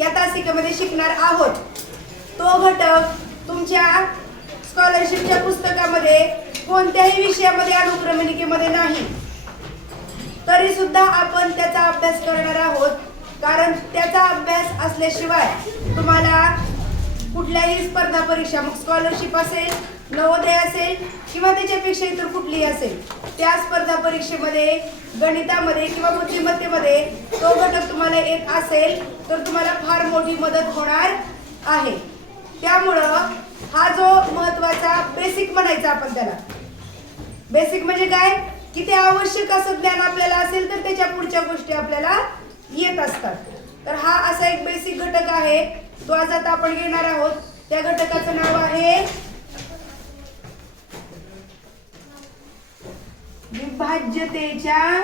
या तासिकेमध्ये शिकणार आहोत तो घटक तुमच्या स्कॉलरशिपच्या पुस्तकामध्ये कोणत्याही विषयामध्ये अनुक्रमणिकेमध्ये नाही, तरी सुद्धा आपण त्याचा अभ्यास करणार आहोत. कारण त्याचा अभ्यास असल्याशिवाय तुम्हाला कुठल्याही स्पर्धा परीक्षा, मग स्कॉलरशिप असेल, नवोदय असेल किंवा त्याच्यापेक्षा इतर कुठलीही असेल, त्या स्पर्धा परीक्षेमध्ये गणितामध्ये किंवा बुद्धिमत्तेमध्ये तो घटक तुम्हाला येत असेल तर तुम्हाला फार मोठी मदत होणार आहे. त्यामुळं हा जो महत्त्वाचा बेसिक म्हणायचा आपण त्याला, बेसिक म्हणजे काय की ते आवश्यक असं ज्ञान आपल्याला असेल तर त्याच्या पुढच्या गोष्टी आपल्याला येत असतात. तर हा असा एक बेसिक घटक आहे, तो आज आता आपण घेणार आहोत. त्या घटकाचं नाव आहे विभाज्यतेच्या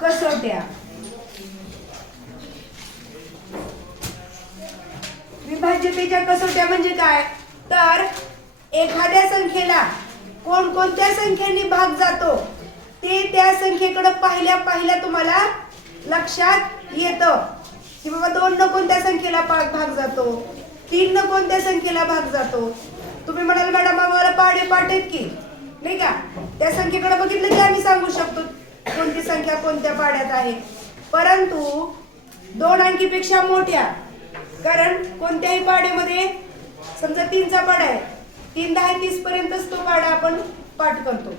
कसोट्या. विभाज्यतेच्या कसोट्या म्हणजे काय तर एखाद्या संख्येला कोणकोणत्या संख्येने भाग जातो ते त्या संख्येकडे पाहिल्या तुम्हाला लक्षात येतं की बाबा 2 न कोणत्या संख्येला भाग जातो, 3 न कोणत्या संख्येला भाग जातो. तुम्ही म्हणाल मॅडम आम्हाला पाढे पाठ आहेत की नाही का, त्या संख्येकडे बघितलं की आम्ही सांगू शकतो कोणती संख्या कोणत्या पाड्यात आहे. परंतु 2 अंकीपेक्षा मोठ्या, कारण कोणत्याही पाड्यामध्ये समजा 3 चा पाडा आहे, 3 10 30 पर्यंतच तो पाडा आपण पाठ करतो.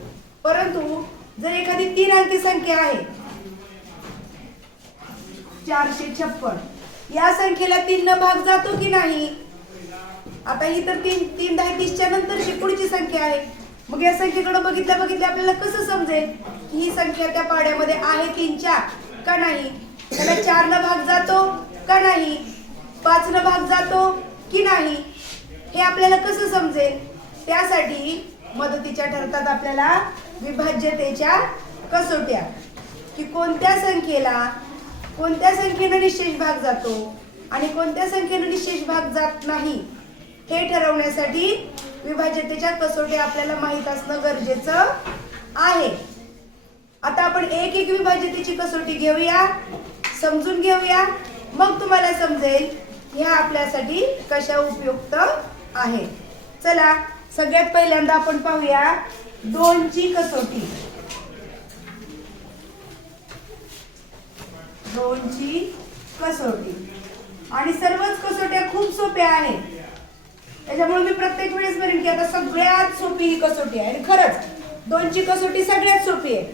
परंतु जर एखादी 3 अंकी संख्या आहे 456, या संख्येला 3 न भाग जातो की नाही. आता ही तर 3 10 30 च्या नंतरची पुढची संख्या आहे. मग या संख्येकडे बघितल्या आपल्याला कसं समजेल की ही संख्या त्या पाड्यामध्ये आहे 3 च्या का नाही, त्याला 4 न भाग जातो का नाही, 5 न भाग जातो की नाही, हे आपल्याला कसं समजेल. त्यासाठी मदतीच्या ठरतात आपल्याला विभाज्यतेच्या कसोट्या, की कोणत्या संख्येनं निशेष भाग जातो आणि कोणत्या संख्येनं निशेष भाग जात नाही हे ठरवण्यासाठी विभाज्यतेच्या कसोट्या आपल्याला माहित असणं गरजेचं आहे. आता आपण एक एक विभाज्यतेची कसोटी घेऊया, समजून घेऊया, मग तुम्हाला समजेल ह्या आपल्यासाठी कशा उपयुक्त आहे. चला सगळ्यात पहिल्यांदा आपण पाहूया 2 ची कसोटी. 2 ची कसोटी आणि सर्वच कसोट्या खूप सोप्या आहेत. त्याच्यामुळे मी प्रत्येक वेळेस म्हणेन की आता सगळ्यात सोपी ही कसोटी आहे. आणि खरंच 2 ची कसोटी सगळ्यात सोपी आहे.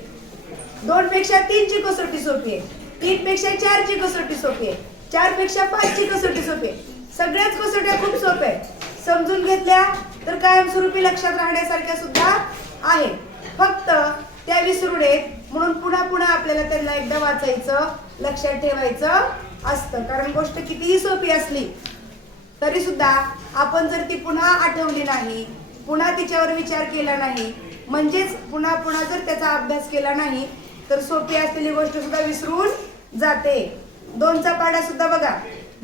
2 पेक्षा 3 ची कसोटी सोपी आहे, 3 पेक्षा 4 ची कसोटी सोपी आहे, 4 पेक्षा 5 ची कसोटी सोपी आहे. सगळ्याच कसोट्या खूप सोप्या आहेत. समजून घेतल्या तर कायमस्वरूपी लक्षात राहण्यासारख्या सुद्धा आहेत. फक्त त्या विसरू नयेत म्हणून पुन्हा आपल्याला त्यांना एकदा वाचायचं, लक्षात ठेवायचं असतं. कारण गोष्ट कितीही सोपी असली तरी सुद्धा आपण जर ती पुन्हा आठवली नाही, पुन्हा तिच्यावर विचार केला नाही, म्हणजेच पुन्हा जर त्याचा अभ्यास केला नाही तर सोपी असलेली गोष्ट सुद्धा विसरून जाते. 2 चा पाढा सुद्धा बघा,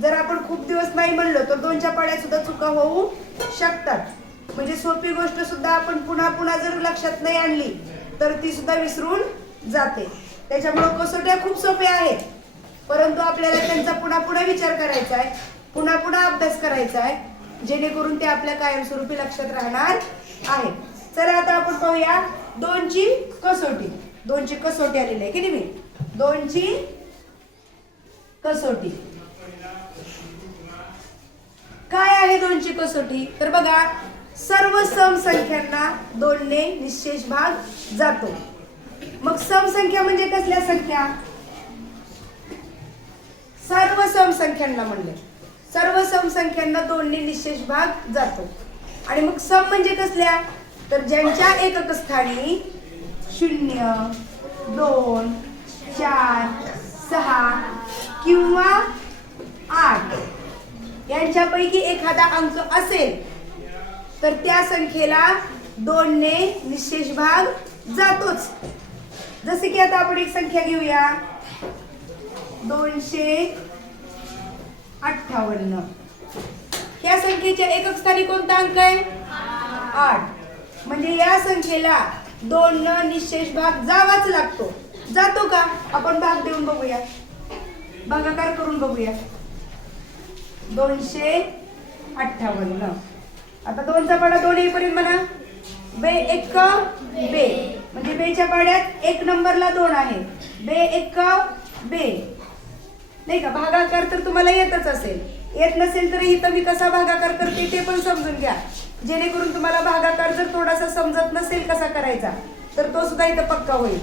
जर आपण खूप दिवस नाही म्हणलो तर 2 च्या पाढ्यात सुद्धा चुका होऊ शकतात. म्हणजे सोपी गोष्ट सुद्धा आपण पुन्हा जर लक्षात नाही आणली तर ती सुद्धा विसरून जाते. त्याच्यामुळे कसोट्या खूप सोप्या आहेत, परंतु आपल्याला त्यांचा पुन्हा विचार करायचा आहे, पुन्हा अभ्यास करायचा आहे, जेणेकरून ते आपल्या कायमस्वरूपी लक्षात राहणार आहे. चला आता आपण पाहूया 2 ची कसोटी. 2 ची कसोटी आलेली आहे, किती मी 2 ची कसोटी काय आहे. 2 ची कसोटी तर बघा, सर्व सम संख्यांना 2 ने निशेष भाग जातो. मग सम संख्या म्हणजे कसल्या संख्या, सर्व सम संख्यांना म्हणले, सर्व सम संख्यांना 2 ने निशेष भाग जातो. आणि मग सम म्हणजे कसल्या तर ज्यांच्या एकक स्थानी 0 2 4 6 किंवा 8 यांच्यापैकी एखादा अंक असेल तर त्या संख्येला 2 ने निशेष भाग जातोच. जसे की आता आपण एक संख्या घेऊया 258. या संख्येच्या एकक स्थानी कोणता अंक आहे 8. म्हणजे या संख्येला 2 न निशेष भाग जावाच लागतो. जातो का आपण भाग देऊन बघूया. भागाकार करून बघूया. 258. आता 2चा पाडा 2 येईपर्यंत म्हणा. बे एक बे, म्हणजे बेच्या पाड्यात 1 नंबरला 2 आहे. बे एक बे, नाही का. भागाकार तर तुम्हाला येतच असेल. येत नसेल तर इथं मी कसा भागाकार करते ते पण समजून घ्या, जेणेकरून तुम्हाला भागाकार जर थोडासा समजत नसेल कसा करायचा तर तो सुद्धा इथं पक्का होईल.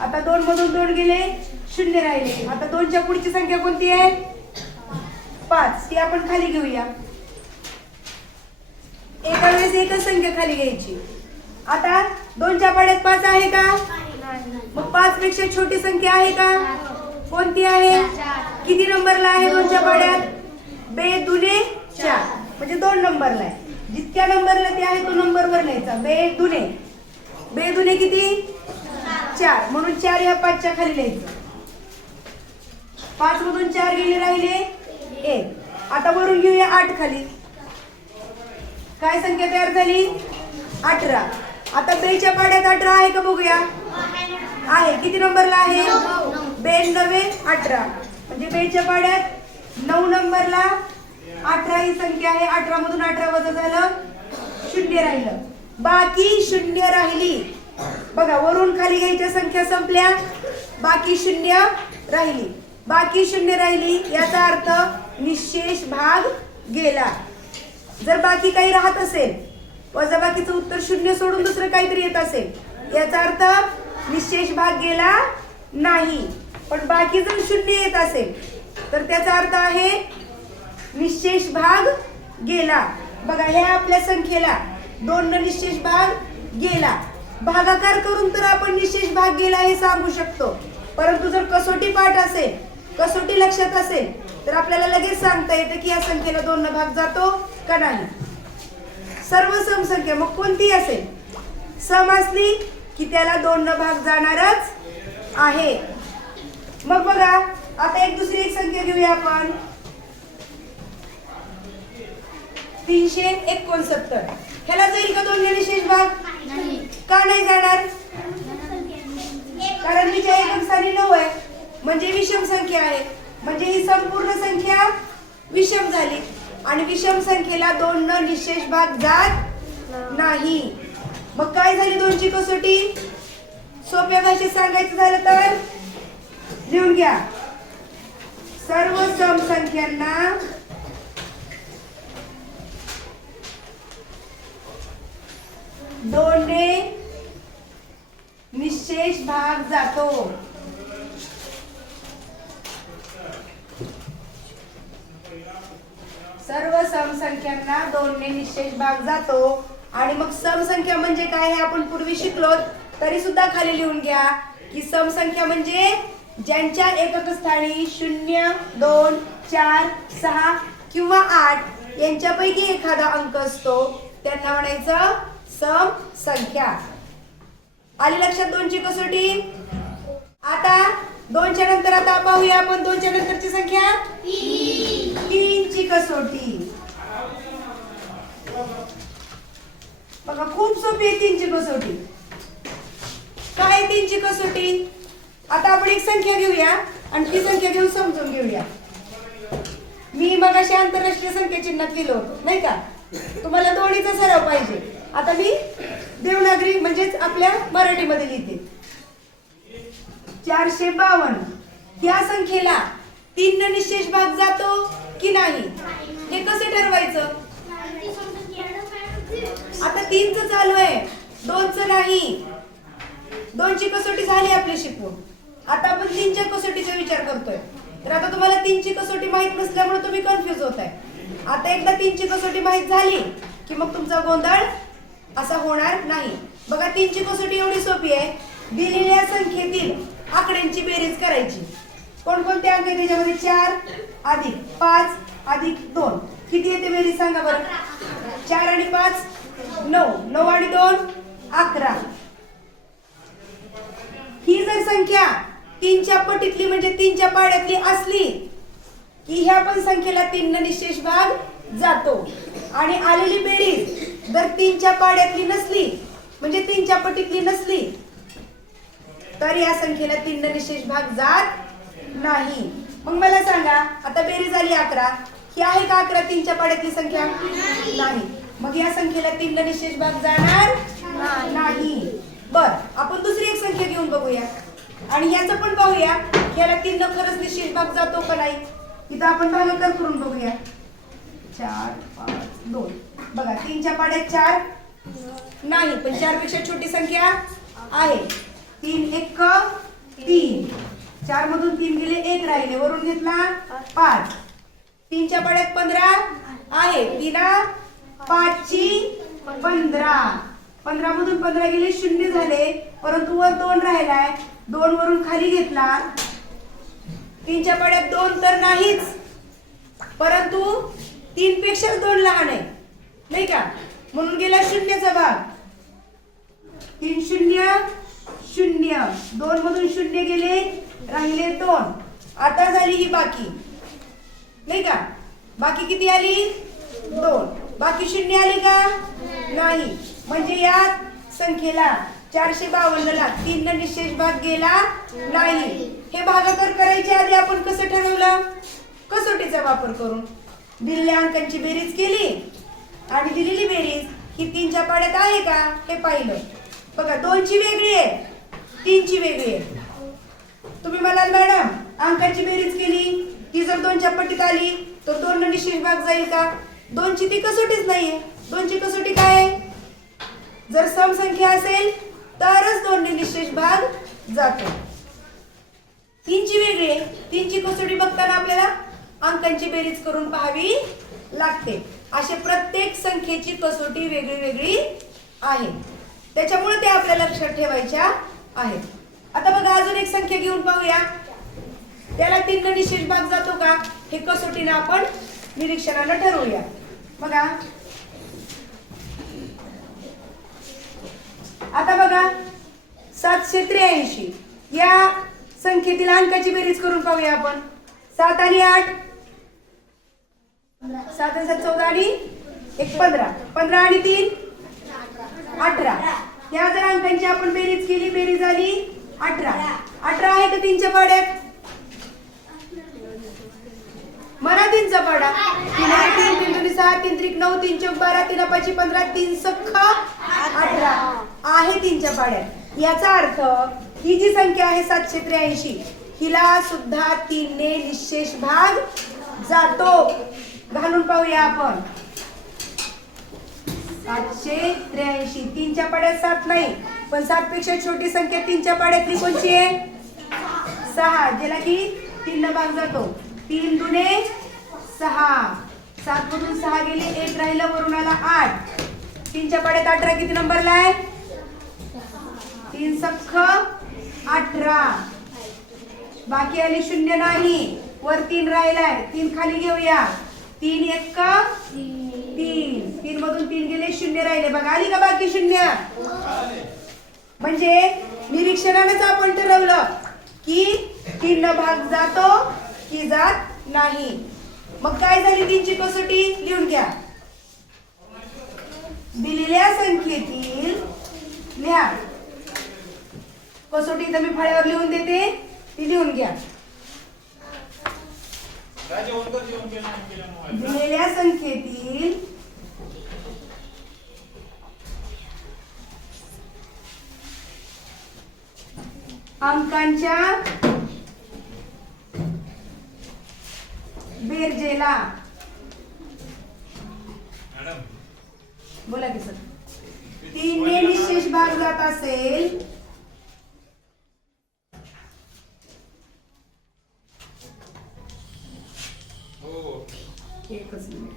आता 2 मधून 2 गेले, 0 राहिले. आता 2च्या पुढची संख्या कोणती आहे? 5. ती आपण खाली घेऊया. एका वेळेस एकच संख्या खाली घ्यायची. आता 2च्या पाड्यात 5 आहे का? मग 5 पेक्षा छोटी संख्या आहे का? कोणती आहे? किती नंबरला आहे 2च्या पाड्यात? बे दुने 4, म्हणजे 2 नंबरला आहे. जितक्या नंबरला ते आहे तो नंबरवर न्यायचा. बे दुने, बे दुने किती? 4, म्हणून 4 ह्या 5च्या खाली लिहायचं. 5 मधून 4 गेले, राहिले 1. आता वरून घेऊया 8 खाली. काय संख्या तयार झाली? 18. आता बेच्या पाड्यात 18 आहे का बघूया. आहे. किती नंबरला आहे? 2 9 18, म्हणजे बेच्या पाड्यात 9 नंबरला 18 ही संख्या आहे. 18 मधून 18 वजा झालं, 0 राहिलं. बाकी 0 राहिली. बघा, वरून खाली घ्यायच्या संख्या संपल्या, बाकी 0 राहिली. बाकी 0 राहिली याचा अर्थ निशेष भाग गेला. जर बाकी काही राहत असेल, वजाबाकीचं उत्तर 0 सोडून दुसरं काहीतरी येत असेल, याचा अर्थ निशेष भाग गेला नाही. पण बाकी जर 0 येत असेल तर त्याचा अर्थ आहे निशेष भाग गेला. बघा, ह्या आपल्या संख्येला 2 न निशेष भाग गेला. भागाकार करून तर आपण निशेष भाग गेला हे सांगू शकतो, परंतु जर कसोटी पाठ असेल, कसोटी लक्षात असेल तर आपल्याला लगेच सांगता येतं की या संख्येला 2 न भाग जातो का नाही. सर्व सम संख्या मग कोणती असेल, सम असली की त्याला 2 न भाग जाणारच आहे. मग बघा, आता एक दुसरी एक संख्या घेऊया आपण. 369. ह्याला जाईल का 2 ने निशेष भाग? का नाही जाणार? कारण हिच्या एकक स्थानी 9 आहे, म्हणजे विषम संख्या आहे. म्हणजे ही संपूर्ण संख्या विषम झाली आणि विषम संख्येला 2 न निशेष भाग जात नाही. मग काय झाली 2ची कसोटी? सोप्या भाषेत सांगायचं झालं तर लिहून घ्या. सर्व सम संख्यांना दोन ने निशेष भाग जातो. सर्व समसंख्यांना 2 ने निशेष भाग जातो. आणि मग समसंख्या म्हणजे काय हे आपण पूर्वी शिकलो, तरी सुद्धा खाली लिहून घ्या की समसंख्या म्हणजे ज्यांच्या एकक स्थानी 0, 2, 4, 6 किंवा 8 यांच्यापैकी एखादा अंक असतो त्यांना म्हणायचं समसंख्या. आली लक्षात 2ची कसोटी? आता 2च्या नंतर आता पाहूया आपण 2च्या नंतरची संख्या 3ची कसोटी. बघा, खूप सोपी आहे 3ची कसोटी. काय 3ची कसोटी? आता आपण एक संख्या घेऊया आणि ती संख्या घेऊन समजून घेऊया. मी मगाशी आंतरराष्ट्रीय संख्या चिन्हात लिहिलं होतं, नाही का? तुम्हाला दोन्हीचा सराव पाहिजे. आता मी देवनागरी म्हणजेच आपल्या मराठीमध्ये लिहिते. 452. या संख्येला 3 न निशेष भाग जातो की नाही हे कसं ठरवायचं? आता 3चं चालू आहे, 2चं नाही. 2ची कसोटी झाली आपली शिकवून. आता आपण 3च्या कसोटीचा विचार करतोय. तर आता तुम्हाला 3ची कसोटी माहित नसल्यामुळे तुम्ही कन्फ्युज होताय. आता एकदा 3ची कसोटी माहित झाली की मग तुमचा गोंधळ असा होणार नाही. बघा, 3ची कसोटी एवढी सोपी आहे. दिलेल्या संख्येतील आकड्यांची बेरीज करायची. कोणकोणते अंक आहेत त्याच्यामध्ये? 4 अधिक 5 अधिक 2. किती येते बेरीज सांगा बरं? 4 आणि 5 9, 9 आणि 2 11. ही जर संख्या 3च्या पटीतली म्हणजे 3च्या पाड्यातली असली की ह्या पण संख्येला 3 न निशेष भाग जातो. आणि आलेली बेरीज जर 3च्या पाड्यातली नसली म्हणजे 3च्या पटीतली नसली तर या संख्येला 3 न निशेष भाग जात नाही. मग मला सांगा, आता बेरीज झाली 11, ही आहे का 11 3च्या पाड्यातली संख्या? नाही. मग या संख्येला 3 ने निशेष भाग जाणार नाही. बर, आपण दुसरी एक संख्या घेऊन बघूया आणि याचं पण पाहूया याला 3 ने खरंच निशेष भाग जातो का नाही. इथं आपण भागाकार करून बघूया. 4 5 2. बघा 3च्या पाड्यात 4 नाही, पण 4 पेक्षा छोटी संख्या आहे. 3 1 3. 4 मधून 3 गेले, 1 राहिले, वरून घेतला 5. 3च्या पाड्यात 15 आहे. 3 5 ची 15. 15 मधून 15 गेले, 0 झाले, परंतु वर 2 राहिलाय. 2 वरून खाली घेतला. 3च्या पाड्यात 2 तर नाहीच, परंतु 3 पेक्षा 2 लहान आहे, नाही का, म्हणून गेला 0चा भाग. 3 0 0. 2 मधून 0 गेले, राहिले 2. आता झाली ही बाकी, नाही का. बाकी किती आली? 2. बाकी 0 आली का? नाही. म्हणजे या संख्येला 452 ला 3 ने निशेष भाग गेला नाही. हे भागाकार करायच्या आधी आपण कसं ठरवलं? कसोटीचा वापर करून दिलेल्या अंकांची बेरीज केली आणि दिलेली बेरीज ही 3च्या पाड्यात आहे का हे पाहिलं. बघा 2ची वेगळी आहे, 3ची वेगळी आहे. तुम्ही म्हणाल मॅडम अंकाची बेरीज केली, ती जर 2च्या पट्टीत आली तर 2 ने निशेष भाग जाईल का? 2ची ती कसोटीच नाहीये. 2ची कसोटी काय आहे? जर सम संख्या असेल तरच 2 ने निशेष भाग जातो. 3ची वेगळी आहे. 3ची कसोटी बघताना आपल्याला अंकांची बेरीज करून पाहावी लागते. असे प्रत्येक संख्येची कसोटी वेगळी वेगळी आहे, त्याच्यामुळे ते आपल्याला लक्षात ठेवायच्या आहेत. आता बघा अजून एक संख्या घेऊन पाहूया. त्याला 3 ने निशेष भाग जातो का हे कसोटीने आपण निरीक्षणाने ठरवूया. बघा आता बघा 783 या संख्येतील अंकाची बेरीज करून पाहूया आपण. 7 आणि 8, 7 आणि 7 14 आणि 1 15. 15 आणि 3 18. या जर अंकांची आपण बेरीज केली, बेरीज झाली 18. 18 आहे का 3च्या पाड्यात? म्हणा 3चा पाडा. 3 आणि 3 3 2 6 3 3 9 3 4 12 3 5 15 3 6 18 आहे 3च्या पाड्यात. याचा अर्थ ही जी संख्या आहे 783 हिला सुद्धा 3 ने निशेष भाग जातो. घालून पाहूया आपण. 783 3च्या पाड्यात 7 नाही, पण 7 पेक्षा छोटी संख्या 3च्या पाड्यातली कोणची आहे? 6, ज्याला की 3 ने भाग जातो. 3 दुने 6. 7 मधून 6 गेले, 1 राहिलं, वरून आला 8. 3च्या पाड्यात 18 किती नंबरला आहे? 3 सख्ख 18. बाकी आली 0 नाही, वर 3 राहिलाय, 3 खाली घेऊया. 3 1 3. 3 मधून 3 गेले, 0 राहिले. बघा आली का बाकी 0? म्हणजे निरीक्षणानेच आपण ठरवलं की 3 ने भाग जातो की जात नाही. मग काय झाली 3ची कसोटी? लिहून घ्या. दिलेल्या संख्येतील लिहा कसोटी. इथं मी फळ्यावर लिहून देते, ती लिहून घ्या. दिलेल्या संख्येतील अंकांच्या बेरजेला बोला की सर 3 ने निशेष भाग जात असेल एकच मिनिट,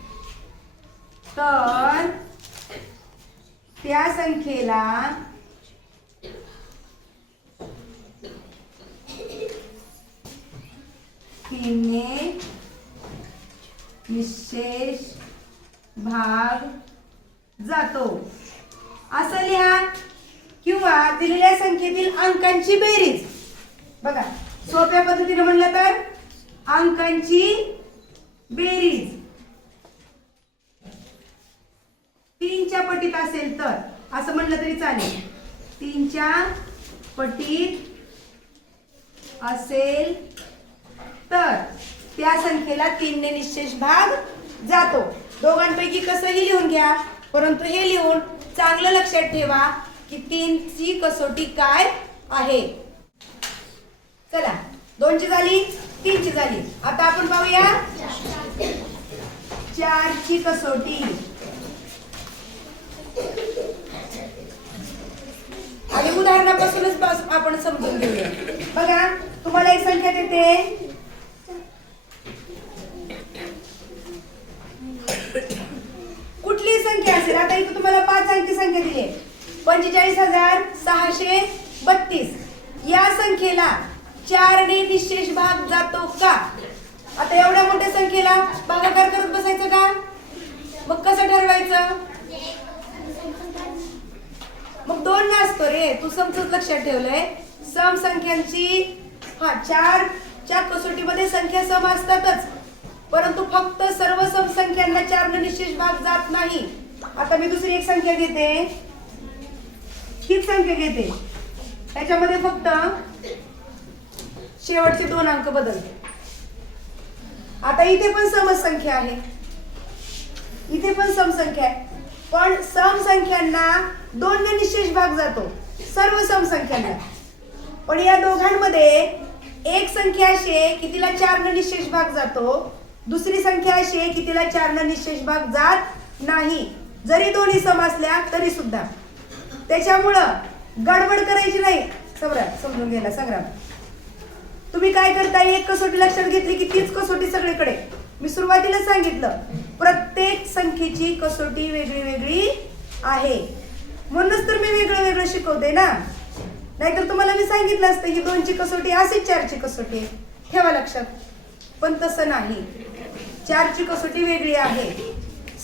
तर त्या संख्येला तीनने निशेष भाग जातो असं लिहा. किंवा दिलेल्या संख्येतील अंकांची बेरीज. बघा सोप्या पद्धतीने म्हणलं तर अंकांची बेरीज 3च्या पटीत असेल तर असं म्हणलं तरी चालेल. 3च्या पटीत असेल तर त्या संख्येला 3 ने निशेष भाग जातो. दोघांपैकी कसंही लिहून घ्या, परंतु हे लिहून चांगलं लक्षात ठेवा की 3 ची कसोटी काय आहे. चला 2 ची झाली, 3 ची झाली. आता आपण पाहूया 4 ची कसोटी. आणि उदाहरणापासूनच आपण समजून घेऊया. बघा तुम्हाला एक संख्या देते, कुठली संख्या असेल. आता इथे तुम्हाला 5 अंकी संख्या दिली आहे, 45,632. या संख्येला 4 ने निशेष भाग जातो का? आता एवढ्या मोठ्या संख्येला भागाकार करत बसायचं का? मग कसं ठरवायचं? मग 2 ना असतो रे, तू समजून लक्षात ठेवलंय. सम संख्यांची 4 च्या कसोटीमध्ये संख्या सम असतातच, परंतु फक्त सर्व सम संख्यांना 4 ने निशेष भाग जात नाही. आता मी दुसरी एक संख्या घेते, हीच संख्या घेते, त्याच्यामध्ये फक्त शेवटचे 2 अंक बदलते. आता इथे पण समच संख्या आहे, इथे पण सम संख्या आहे, पण सम संख्यांना 2 ने निशेष भाग जातो, सर्व सम संख्यांना. पण या दोघांमध्ये एक संख्या अशी आहे की तिला 4 ने निशेष भाग जातो, दुसरी संख्या अशी आहे की तिला 4 ने निशेष भाग जात नाही, जरी दोन्ही सम असल्या तरी सुद्धा. त्याच्यामुळं गडबड करायची नाही. समजून घ्यायला संग्राम, तुम्ही काय करताय, एक कसोटी लक्षात घेतली की तीच कसोटी सगळीकडे. मी सुरुवातीला सांगितलं प्रत्येक संख्येची कसोटी वेगळी वेगळी आहे, म्हणूनच तर मी वेगळं वेगळं शिकवते ना. नाहीतर तुम्हाला मी सांगितलं असतं ही 2 ची कसोटी अशीच 4 ची कसोटी ठेवा लक्षात. पण तसं नाही, 4 ची कसोटी वेगळी आहे.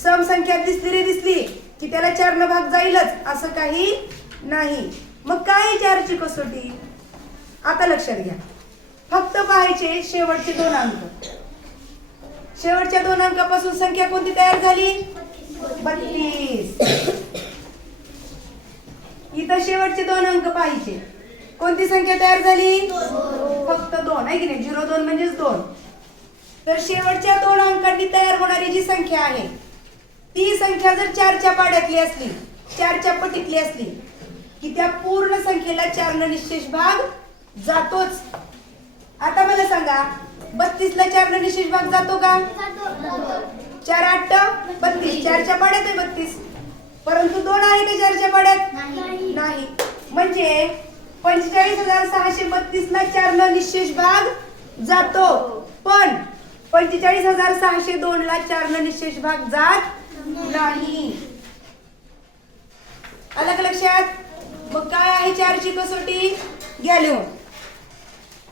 सम संख्या दिसली की त्याला 4 न भाग जाईलच असं काही नाही. मग काय 4 ची कसोटी? आता लक्षात घ्या, फक्त पाहायचे शेवटचे 2 अंक. शेवटच्या 2 अंकापासून संख्या कोणती तयार झाली? 32. इथं शेवटचे 2 अंक पाहिजे, कोणती संख्या तयार झाली? फक्त 2 आहे की नाही, 02 म्हणजेच 2. तर शेवटच्या 2 अंकांनी तयार होणारी जी संख्या आहे ती संख्या जर 4 च्या पाड्यातली असली, 4 च्या पटीतली असली की त्या पूर्ण संख्येला 4 ने निशेष भाग जातोच. आता मला सांगा 32 ला 4 ने निशेष भाग जातो का? 4 8 32, 4 च्या पाड्यात आहे 32, परंतु 2 आहे का 4 च्या पाड्यात? नाही. म्हणजे 45,632 ला 4 ने निशेष भाग जातो, पण 45,602 ला 4 ने निशेष भाग जात नाही. आलं का लक्षात? मग काय आहे 4 ची कसोटी? घ्या लिहून.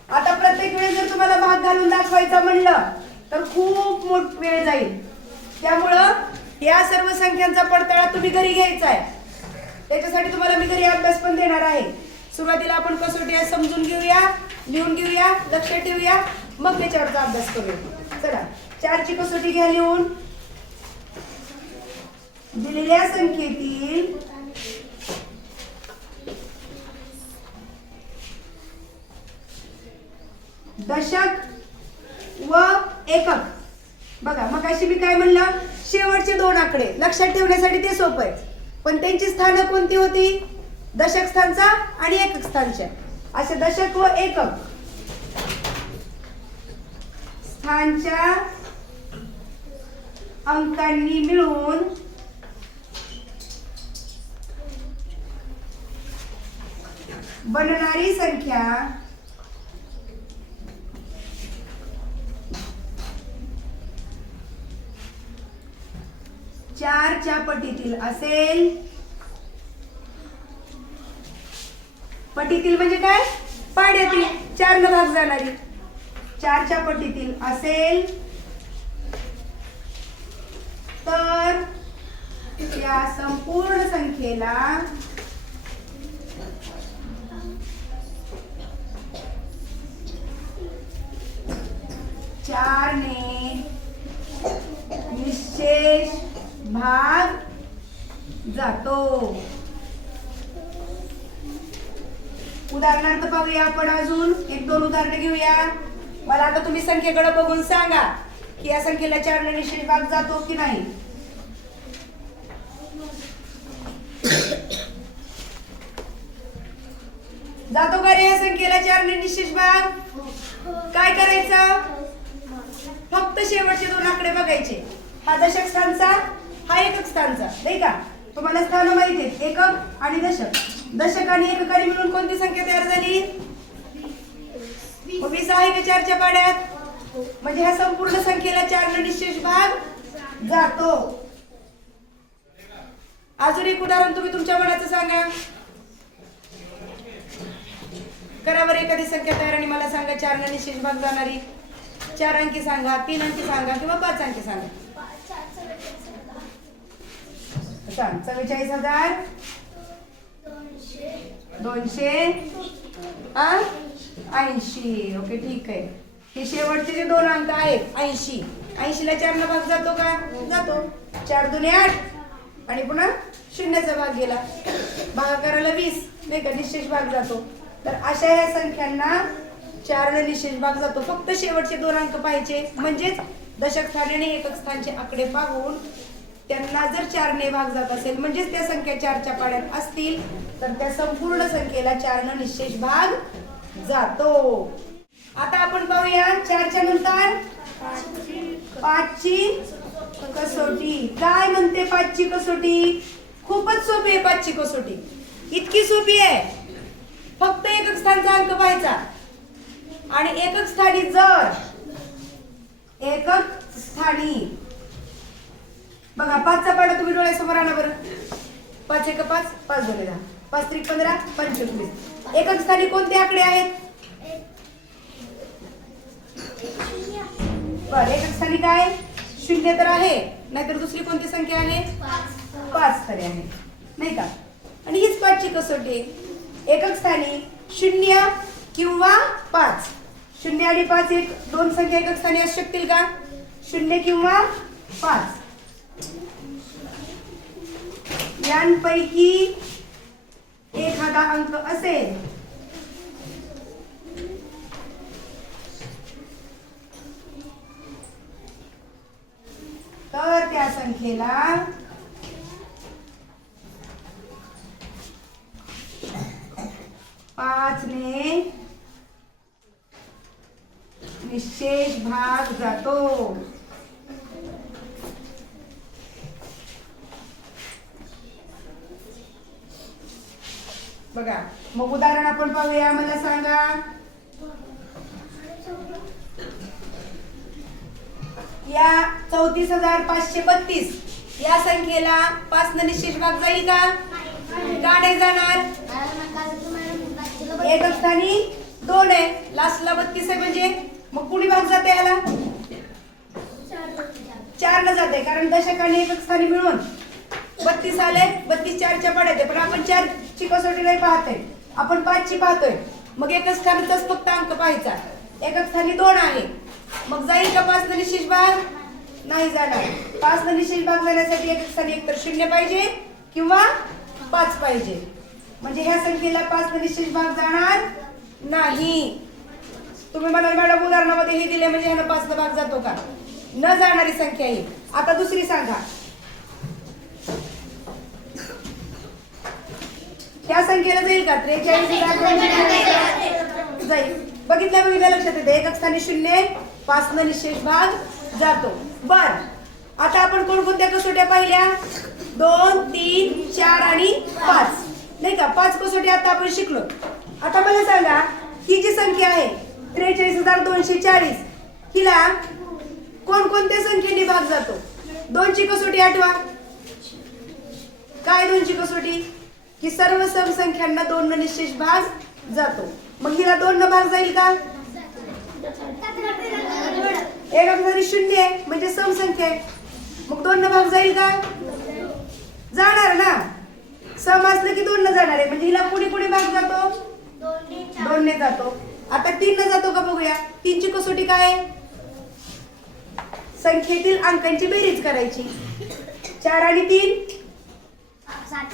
आता प्रत्येक वेळेस जर तुम्हाला भाग घालून दाखवायचा म्हणलं तर खूप मोठ वेळ जाईल. त्यामुळं या सर्व संख्यांचा पडताळा तुम्ही घरी घ्यायचा आहे. त्याच्यासाठी तुम्हाला मी घरी अभ्यास पण देणार आहे. सुरुवातीला आपण कसोटी समजून घेऊया, लिहून घेऊया, लक्षात ठेवूया, मग त्याच्यावरचा अभ्यास करूया. चला 4 ची कसोटी घ्या लिहून. दिलेल्या संख्येतील दशक व एकक. बघा मग अशी मी काय म्हणलं, शेवटचे 2 आकडे लक्षात ठेवण्यासाठी ते सोपं आहे, पण त्यांची स्थानं कोणती होती? दशक स्थानचा आणि एकक स्थानच्या. असे दशक व एकक स्थानच्या अंकांनी मिळून बनणारी संख्या 4 च्या पटीतील असेल. पटीतील म्हणजे काय? पाड्यातील, 4 न भाग जाणारी. 4 च्या पटीतील असेल तर या संपूर्ण संख्येला 4 ने निशेष भाग जातो. उदाहरणार्थ पाहूया आपण, अजून 1-2 उदाहरण घेऊया. मला आता तुम्ही संख्येकडे बघून सांगा की या संख्येला 4 ने निशेष भाग जातो की नाही. जातो का रे या संख्येला 4 ने निशेष भाग. काय करायचं, फक्त शेवटचे दोन आकडे बघायचे. हा दशक स्थानचा, हा एकक स्थानचा, नाही का. तुम्हाला स्थान माहिती आहेत, एकक आणि दशक. दशक आणि एककाने मिळून कोणती संख्या तयार झाली. 20 आहे का 4च्या पाड्यात. म्हणजे ह्या संपूर्ण संख्येला 4 ने निशेष भाग जातो. अजून एक उदाहरण तुम्ही तुमच्या मनाचं सांगा. करा बरं एखादी संख्या तयार आणि मला सांगा 4 ने निशेष भाग जाणारी. 4 अंकी सांगा, 3 अंकी सांगा किंवा 5 अंकी सांगा. सांग. 44,280. ओके ठीक आहे. हे शेवटचे जे दोन अंक आहेत 80. 80 ला 4 ने भाग जातो का. जातो. 4 दुने 8 आणि पुन्हा शून्याचा भाग गेला. भागाकाराला 20, नाही का, निशेष भाग जातो. तर अशा ह्या संख्यांना 4 ने निशेष भाग जातो. फक्त शेवटचे दोन अंक पाहिजे. म्हणजेच दशक स्थान आणि एकक स्थानचे आकडे पाहून त्यांना जर 4 ने भाग जात असेल, म्हणजेच त्या संख्या 4च्या पाड्यात असतील, तर त्या संपूर्ण संख्येला 4 ने निशेष भाग जातो. आता आपण पाहूया 4च्या नंतर 5ची कसोटी. काय म्हणते 5ची कसोटी. खूपच सोपी आहे 5ची कसोटी. इतकी सोपी आहे, फक्त एकक स्थानचा अंक पाहायचा आणि एकक स्थानी जर एकक स्थानी बघा 5चा पाडा तुम्ही डोळ्यासमोर आणा बरं. 5 एक 5, 5 2 10, 5 3 15, 25. एकक स्थानी कोणते आकडे आहेत. बरं, एकक स्थानी काय 0 तर आहे, नाहीतर दुसरी कोणती संख्या आहे 5 तरी आहे, नाही का. आणि हीच 5ची कसोटी. एकक स्थानी 0 किंवा 5. 0 आणि 5 एक दोन संख्या एकक स्थानी असू शकतील का. 0 किंवा 5 यांपैकी एखादा अंक असेल तर त्या संख्येला पाच ने निशेष भाग जातो. बघा मग उदाहरण आपण पाहूया. मला सांगा या 34,532 या संख्येला 5 ने निशेष भाग जाईल का. का नाही जाणार. एकक स्थानी 2 आहे, लास्टला 32 आहे, म्हणजे मग कुणी भाग जाते याला 4 न जाते. कारण दशक आणि एकक स्थानी मिळून 32 आले. 32 4च्या पाड्यात आहे, पण आपण 4ची कसोटी नाही पाहतोय, आपण 5ची पाहतोय. मग एकच स्थानाचाच फक्त अंक पाहायचा. एकक स्थानी 2 आहे, मग जाईल का 5 ने निशेष भाग. नाही जाणार. 5 ने निशेष भाग जाण्यासाठी एकक स्थानी एकतर 0 पाहिजे किंवा 5 पाहिजे. म्हणजे ह्या संख्येला 5 ने निशेष भाग जाणार नाही. तुम्ही म्हणाल मॅडम उदाहरणामध्ये हे दिले म्हणजे ह्याला 5 ने भाग जातो का. न जाणारी संख्या ही. आता दुसरी सांगा. त्या संख्येला जाईल का 43,200 जाईल. बघितल्या लक्षात येते. एकक स्थानी 0, 5 ने निशेष भाग जातो. बर, आता आपण कोणकोणत्या कसोट्या पाहिल्या. 2, 3, 4 आणि 5, नाही का. 5 कसोटी आता आपण शिकलो. आता मला सांगा ही जी संख्या आहे 43,240 हिला कोणकोणत्या संख्येने भाग जातो. 2ची कसोटी आठवा. काय 2ची कसोटी की सर्व सम संख्यांना 2 ने निशेष भाग जातो. मग हिला 2 न भाग जाईल का. एकक स्थानी 0 आहे, म्हणजे सम संख्या आहे, मग 2 न भाग जाईल का. जाणार ना. सम असलं की 2 न जाणार आहे, म्हणजे हिला कुणी कुणी भाग जातो 2 ने जातो. आता 3 न जातो का बघूया. 3ची कसोटी काय आहे. संख्येतील अंकांची बेरीज करायची. 4 आणि 3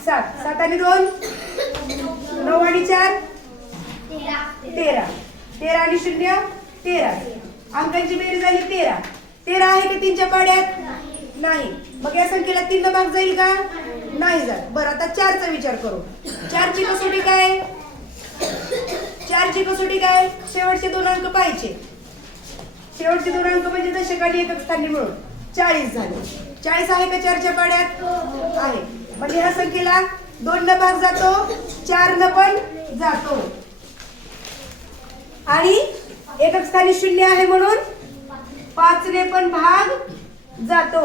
7, 7 आणि 2 9 आणि 4 13, 13 आणि 0 13. अंकांची बेरीज झाली 13. 13 आहे का 3च्या पाड्यात? नाही. मग या संख्येला 3 न भाग जाईल का? नाही जात. बरं, आता 4चा विचार करू. 4ची कसोटी काय? 4ची कसोटी काय? शेवटचे 2 अंक पाहिजे. शेवटचे 2 अंक म्हणजे दशक आणि एकक स्थानी मिळून 40 झाले. 40 आहे का 4च्या पाड्यात? आहे. म्हणजे ह्या संख्येला 2 न भाग जातो, 4 न पण जातो. आणि एकक स्थानी 0 आहे म्हणून 5 ने पण भाग जातो.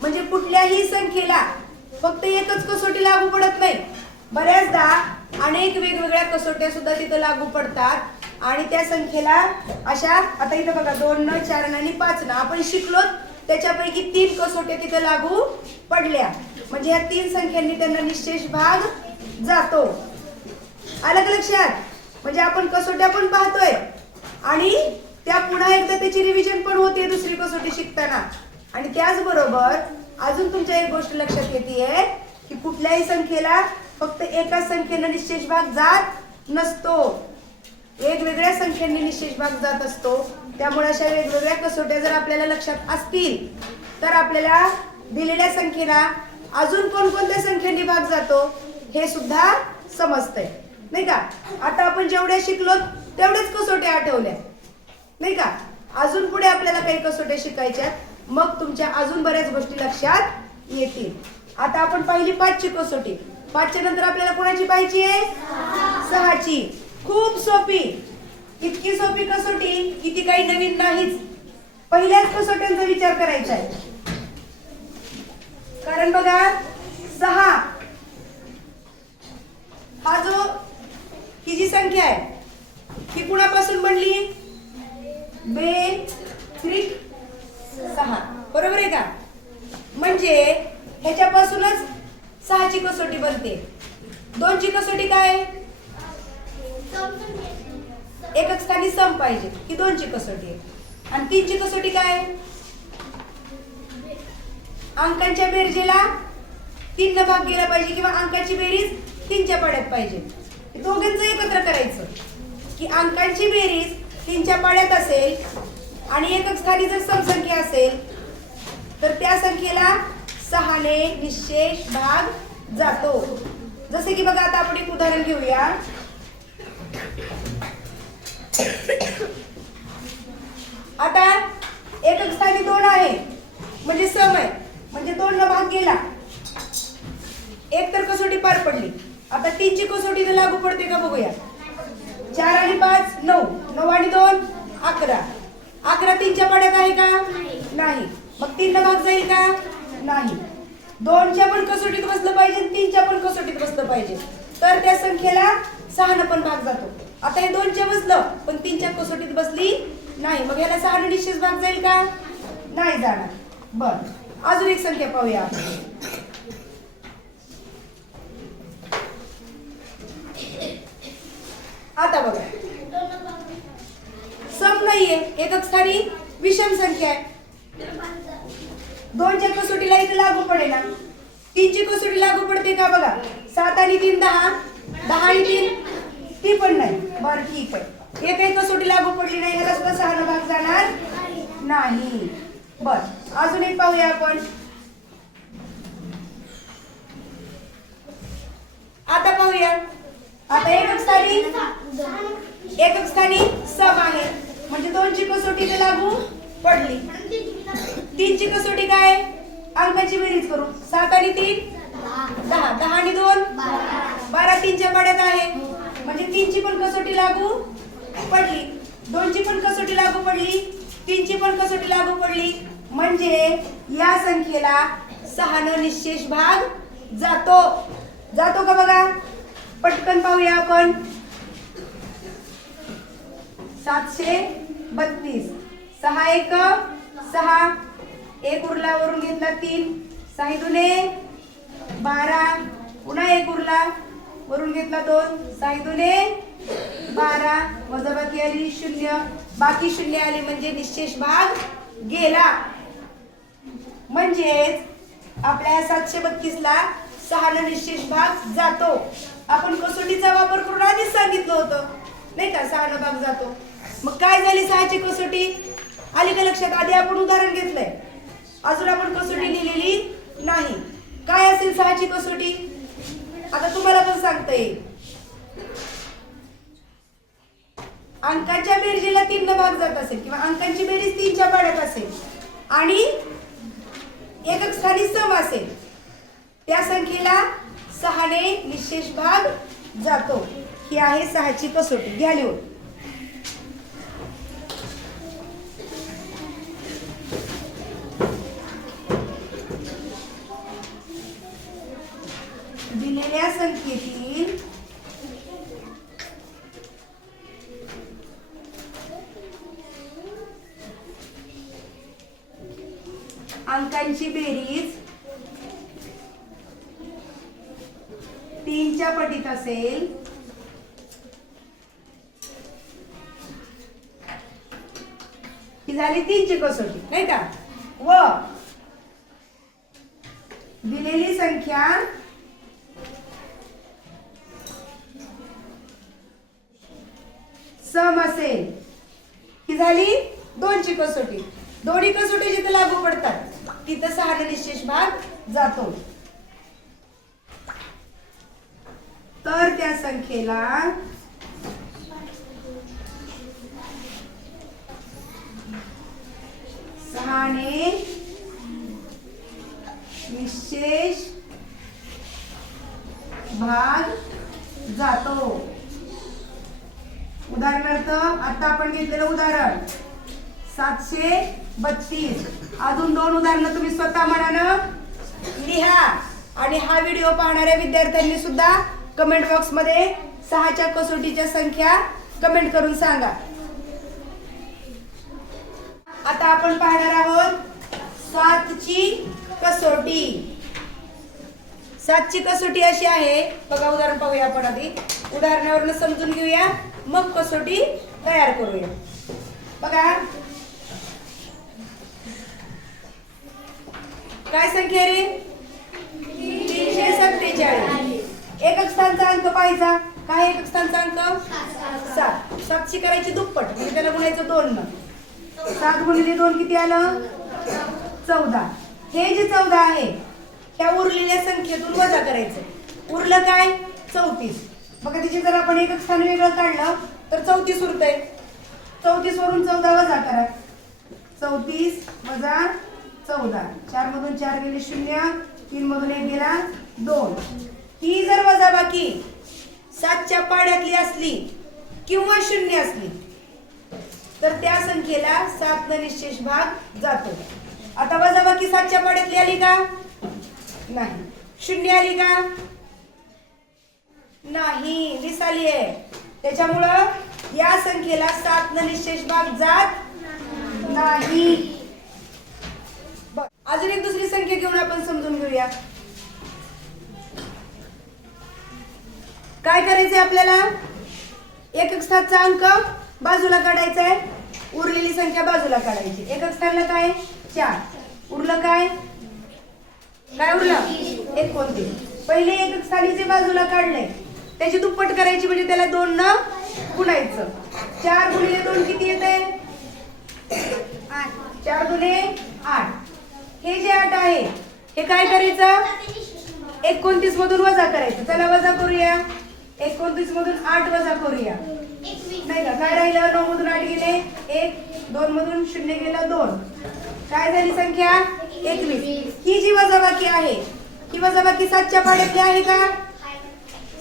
म्हणजे कुठल्याही संख्येला फक्त एकच कसोटी लागू पडत नाही. बऱ्याचदा अनेक वेगवेगळ्या कसोट्या सुद्धा तिथं लागू पडतात आणि त्या संख्येला अशा, आता इथं बघा 2 न 4 न आणि 5 न आपण शिकलो, त्याच्यापैकी 3 कसोट्या तिथं लागू पडल्या. म्हणजे ह्या 3 संख्यांनी त्यांना निश्चेष भाग जातो. आलं का लक्षात? म्हणजे आपण कसोट्या पण पाहतोय आणि त्या पुन्हा एकदा त्याची रिव्हिजन पण होते दुसरी कसोटी शिकताना. आणि त्याचबरोबर अजून तुमच्या एक गोष्ट लक्षात येते की कुठल्याही संख्येला फक्त एकाच संख्येनं निश्चेष भाग जात नसतो, वेगवेगळ्या संख्यांनी निश्चेष भाग जात असतो. त्यामुळे अशा वेगवेगळ्या कसोट्या जर आपल्याला लक्षात असतील तर आपल्याला दिलेल्या संख्येला अजून कोणकोणत्या संख्यांनी भाग जातो हे सुद्धा समजतंय, नाही का? आता आपण जेवढ्या शिकलो तेवढ्याच कसोट्या आठवल्या, नाही का? अजून पुढे आपल्याला काही कसोट्या शिकायच्या, मग तुमच्या अजून बऱ्याच गोष्टी लक्षात येतील. आता आपण पाहिली 5ची कसोटी. 5च्या नंतर आपल्याला कोणाची पाहिजे आहे? 6ची. खूप सोपी, इतकी सोपी कसोटी की ती काही नवीन नाहीच. पहिल्याच कसोट्यांचा विचार करायचा आहे. कारण बघा 6 हा जो ही जी संख्या आहे ती कुणापासून बनली? त्रिक 6, बरोबर आहे का? म्हणजे ह्याच्यापासूनच 6ची कसोटी बनते. 2ची कसोटी काय? एकक स्थानी सम पाहिजे, ही 2ची कसोटी आहे. आणि 3ची कसोटी काय? अंकांच्या बेरजेला 3 न भाग गेला पाहिजे किंवा अंकाची बेरीज 3च्या पाड्यात पाहिजे. दोघांचं एकत्र करायचं की अंकांची बेरीज 3च्या पाड्यात असेल आणि एकक स्थानी जर समसंख्या असेल तर त्या संख्येला 6 ने निश्चेष भाग जातो. जसे की बघा, आता आपण एक उदाहरण घेऊया. आता एकक स्थानी 2 आहे म्हणजे सम आहे, म्हणजे 2 न भाग गेला, एक तर कसोटी पार पडली. आता 3ची कसोटी लागू पडते का बघूया. 4 आणि 5 9, 9 आणि 2 11. 11 3च्या पाड्यात आहे का? नाही. मग 3 न भाग जाईल का? नाही. 2च्या पण कसोटीत बसलं पाहिजे, 3च्या पण कसोटीत बसलं पाहिजे, तर त्या संख्येला 6 न पण भाग जातो. आता हे 2च्या बसलं पण 3च्या कसोटीत बसली नाही, मग ह्याला 6 न निश्चित भाग जाईल का? नाही जाणार. बर, अजून एक संख्या पाहूया. आता बघा, सम नाहीये, एकक स्थानी विषम संख्या आहे. 2च्या कसोटीला इथे लागू पडेल ना. 3ची कसोटी लागू पडते का बघा. 7 आणि 3 10, 10 आणि 3 ती पण नाही. बरं ठीक आहे, हे काही कसोटी लागू पडली नाही, ह्याला सुद्धा 6 न भाग जाणार नाही. बर, अजून एक पाहूया आपण. आता पाहूया. आता एकक स्थानी सम आहे म्हणजे 2ची कसोटी इथे लागू पडली. 3ची कसोटी काय? अंकाची बेरीज करू. 7 आणि 3 10, 10 आणि 2 12, 3च्या पाड्यात आहे म्हणजे 3ची पण कसोटी लागू पडली. 2ची पण कसोटी लागू पडली, 3ची पण कसोटी लागू पडली. म्हणजे या संख्येला 6 न निश्चेष भाग जातो. जातो का बघा. पटकन पाहूया आपण. 732. 6 1 6, 1 उरला, वरून घेतला 3, 6 दुने 12, पुन्हा 1 उरला, वरून घेतला 2, 6 दुने 12, वजाबाकी आली 0, बाकी 0 आली म्हणजे निश्चेष भाग गेला. म्हणजेच आपल्या 732 ला 6 न निश्चेष भाग जातो. आपण कसोटीचा वापर करून आधीच सांगितलं होतं, नाही का? 6 न भाग जातो. मग काय झाली 6ची कसोटी? आली का लक्षात? आधी आपण उदाहरण घेतलंय, अजून आपण कसोटी लिहिलेली नाही. काय असेल 6ची कसोटी? आता तुम्हाला पण सांगता येईल. अंकाच्या बेरजेला 3 न भाग जात असेल किंवा अंकांची बेरीज 3च्या पाड्यात असेल आणि एकक स्थानी सम असेल, त्या संख्येला 6ने निशेष भाग जातो. ही आहे 6ची कसोटी. घ्या लिहून. दिलेल्या संख्येतील अंकांची बेरीज 3च्या पटीत असेल ही झाली 3ची कसोटी, नाही का? व दिलेली संख्या सम असेल ही झाली 2ची कसोटी. दोन्ही कसोटी जिथे लागू पडतात तिथं 6ने निशेष भाग जातो. तर त्या संख्येला सहाने निशेष भाग जातो. उदाहरणार्थ आता आपण घेतलेलं उदाहरण 732. अजून 2 उदाहरणं तुम्ही स्वतः मनानं लिहा आणि हा व्हिडिओ पाहणाऱ्या विद्यार्थ्यांनी सुद्धा कमेंट बॉक्स मध्ये 6च्या कसोटीच्या संख्या कमेंट करून सांगा. आता आपण पाहणार आहोत 7ची कसोटी. 7ची कसोटी अशी आहे बघा. उदाहरण पाहूया आपण. आधी उदाहरणावरून समजून घेऊया, मग कसोटी तयार करूया. बघा काय संख्या रे? 347. एकक स्थानचा अंक पाहायचा. काय एकक स्थानचा अंक? 7. 7ची करायची दुप्पट म्हणजे त्याला गुणायचं 2 न. 7 गुणिले 2 किती आलं? 14. हे जे 14 आहे त्या उरलेल्या संख्येतून वजा करायचं. उरलं काय? 34. बघा तिचे जर आपण एकक स्थान वेगळं काढलं तर 34 उरतंय. 34 वरून 14 वजा करा. 34 वजा 14. 4 मधून 4 गेले 0, 3 मधून 1 गेला 2. ही जर वजाबाकी 7च्या पाड्यातली असली किंवा 0 असली तर त्या संख्येला 7 न निशेष भाग जातो. आता वजाबाकी 7च्या पाड्यातली आली का? नाही. 0 आली का? नाही. 20 आली आहे. त्याच्यामुळं या संख्येला 7 न निशेष भाग जात नाही. अजून एक दुसरी संख्या घेऊन आपण समजून घेऊया. काय करायचंय आपल्याला? एकक स्थानचा अंक बाजूला काढायचा आहे, उरलेली संख्या बाजूला काढायची. एकक स्थानला काय? 4. उरलं काय? काय उरलं? 29. पहिले एकक स्थानी जे बाजूला काढलंय त्याची दुप्पट करायची म्हणजे त्याला 2 न गुणायचं. 4 गुणिले 2 किती येते? 8. 4 गुणे 8. हे जे 8 आहे हे काय करायचं? 29 मधून वजा करायचं. चला वजा करूया. 29 मधून 8 वजा करूया. नाही का? काय राहिलं? 9 मधून 8 गेले 1, 2 मधून 0 गेला 2. काय झाली संख्या? 21. ही जी वजाबाकी आहे ही वजाबाकी 7च्या पाड्यातली आहे का?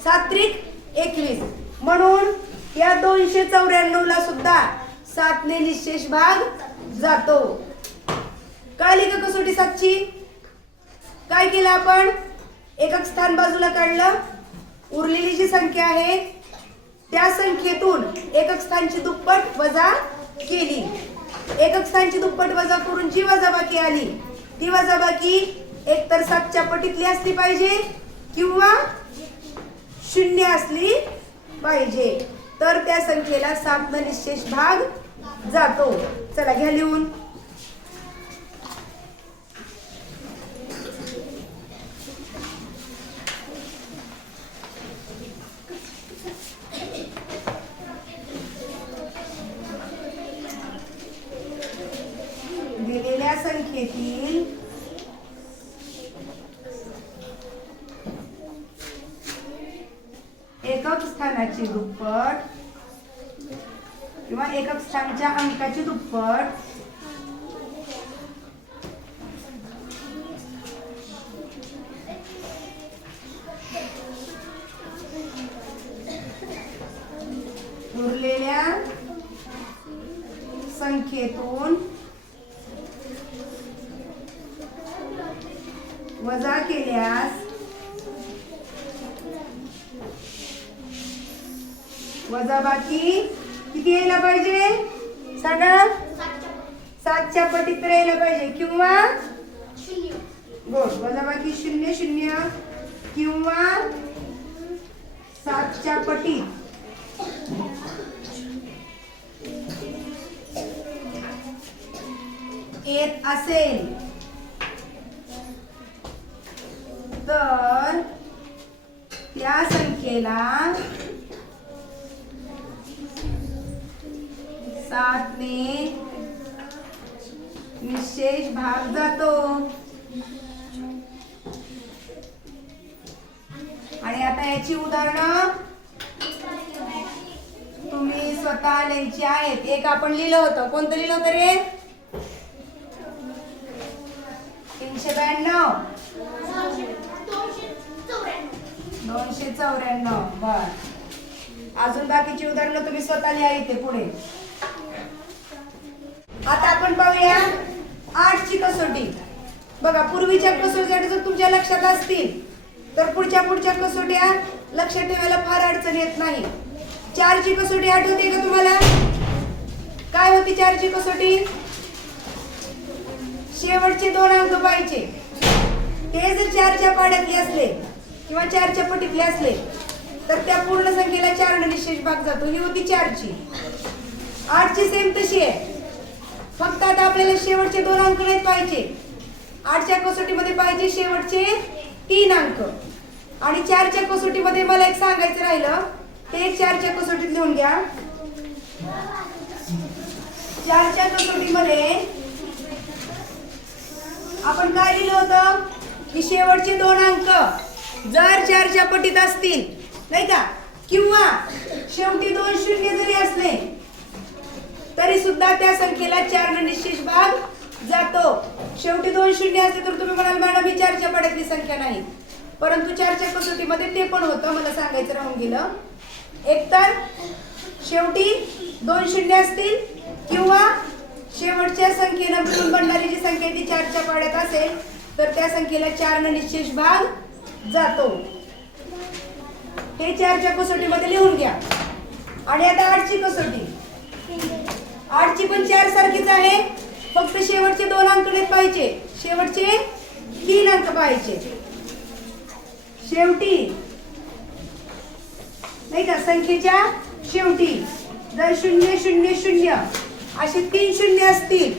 7 त्रिक 21. म्हणून या 294 ला सुद्धा 7 ने निशेष भाग जातो. कळली का कसोटी 7ची? काय केलं आपण? एकक स्थान बाजूला काढलं, उरलेली जी संख्या आहे त्या संख्येतून एकक स्थानची दुप्पट वजा केली. एकक स्थानची दुप्पट वजा करून जी वजाबाकी आली ती वजाबाकी एकतर 7च्या पटीतली असली पाहिजे किंवा 0 असली पाहिजे. तर त्या संख्येला 7 न निशेष भाग जातो. चला घ्या लिहून. संख्येतील एकक स्थानाची दुप्पट किंवा एकक स्थानाच्या अंकाची दुप्पट उरलेल्या संख्येतून वजा केल्यास वजाबाकी किती यायला पाहिजे सांगा 7च्या पटीत यायला पाहिजे किंवा गुड वजाबाकी 0 0 किंवा 7च्या पटीत येत असेल तर त्या संख्येला 7 ने निशेष भाग जातो. आणि आता याची उदाहरणं तुम्ही स्वतः लिहायची आहेत. एक आपण लिहिलं होतं, कोणतं लिहिलं होतं रे? 392 294. बर, अजून बाकीची उदाहरणं तुम्ही स्वतः लिहा इथे पुढे. आता आपण पाहूया 8ची कसोटी. बघा, पूर्वीच्या कसोट्या जर तुमच्या लक्षात असतील तर पुढच्या कसोट्या लक्षात ठेवायला फार अडचण येत नाही. 4ची कसोटी आठवते का तुम्हाला? काय होती 4ची कसोटी? शेवटचे 2 अंक पाहिजे. ते जर 4च्या पाड्यातले असले किंवा 4च्या पटीतले असले तर त्या पूर्ण संख्येला 4 ने निशेष भाग जातो. ही होती 4ची. 8ची सेम तशी आहे, फक्त आता आपल्याला शेवटचे 2 अंक नाहीत पाहिजे. 8च्या कसोटीमध्ये पाहिजे शेवटचे 3 अंक. आणि 4च्या कसोटीमध्ये मला एक सांगायचं राहिलं, ते 4च्या कसोटीत लिहून घ्या. 4च्या कसोटीमध्ये आपण काय लिहिलं होतं की शेवटचे 2 अंक जर 4च्या पटीत असतील, नाही का, किंवा शेवटी 2 शून्य जरी असले तरी सुद्धा त्या संख्येला 4 ने निशेष भाग जातो. शेवटी 2 शून्य असले तर तुम्ही म्हणाल मॅडम ही 4च्या पाड्यातली संख्या नाही, परंतु 4च्या कसोटीमध्ये ते पण होतं. मला सांगायचं राहून गेलं. एकतर शेवटी 2 शून्य असतील किंवा शेवटच्या संख्येनं मिळून बनणारी जी संख्या ती 4च्या पाड्यात असेल तर त्या संख्येला 4 ने निशेष भाग जातो. हे 4च्या कसोटीमध्ये लिहून घ्या. आणि आता 8ची कसोटी. 8ची पण 4 सारखीच आहे, फक्त शेवटचे 2 अंक नाहीत पाहिजे, शेवटचे 3 अंक पाहिजे. शेवटी, नाही का, संख्येच्या शेवटी जर 0 0 0 असे 3 शून्य असतील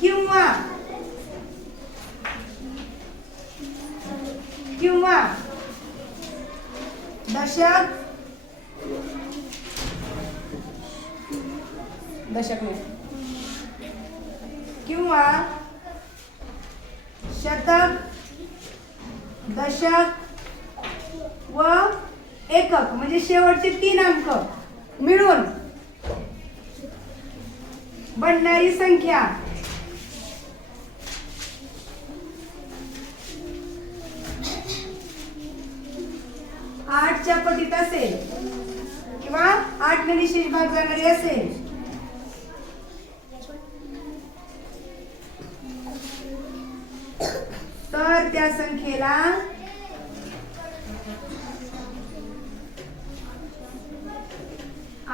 किंवा दशक नाही किंवा शतक, दशक व एकक म्हणजे शेवटचे 3 अंक मिळून बनणारी संख्या आठच्या पटीत असेल किंवा 8 ने निशेष भाग जाणारी असेल तर त्या संख्येला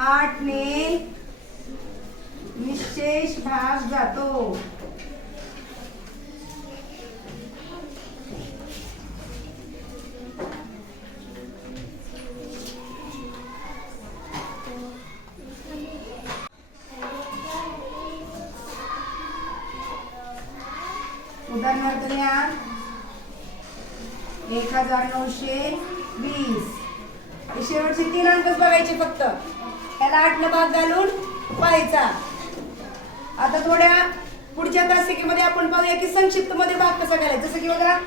8 ने निशेष भाग जातो. उदाहरणार्थ लिहा 1920. शेवटचे 3 अंकच बघायचे, फक्त त्याला 8 न भाग घालून पाहायचा. 1920 + 3 = 9. 9 × 3 = 72. आता थोड्या पुढच्या तासिकेमध्ये आपण पाहूया की संक्षिप्त मध्ये भाग कसा करायचा. जसं की बघा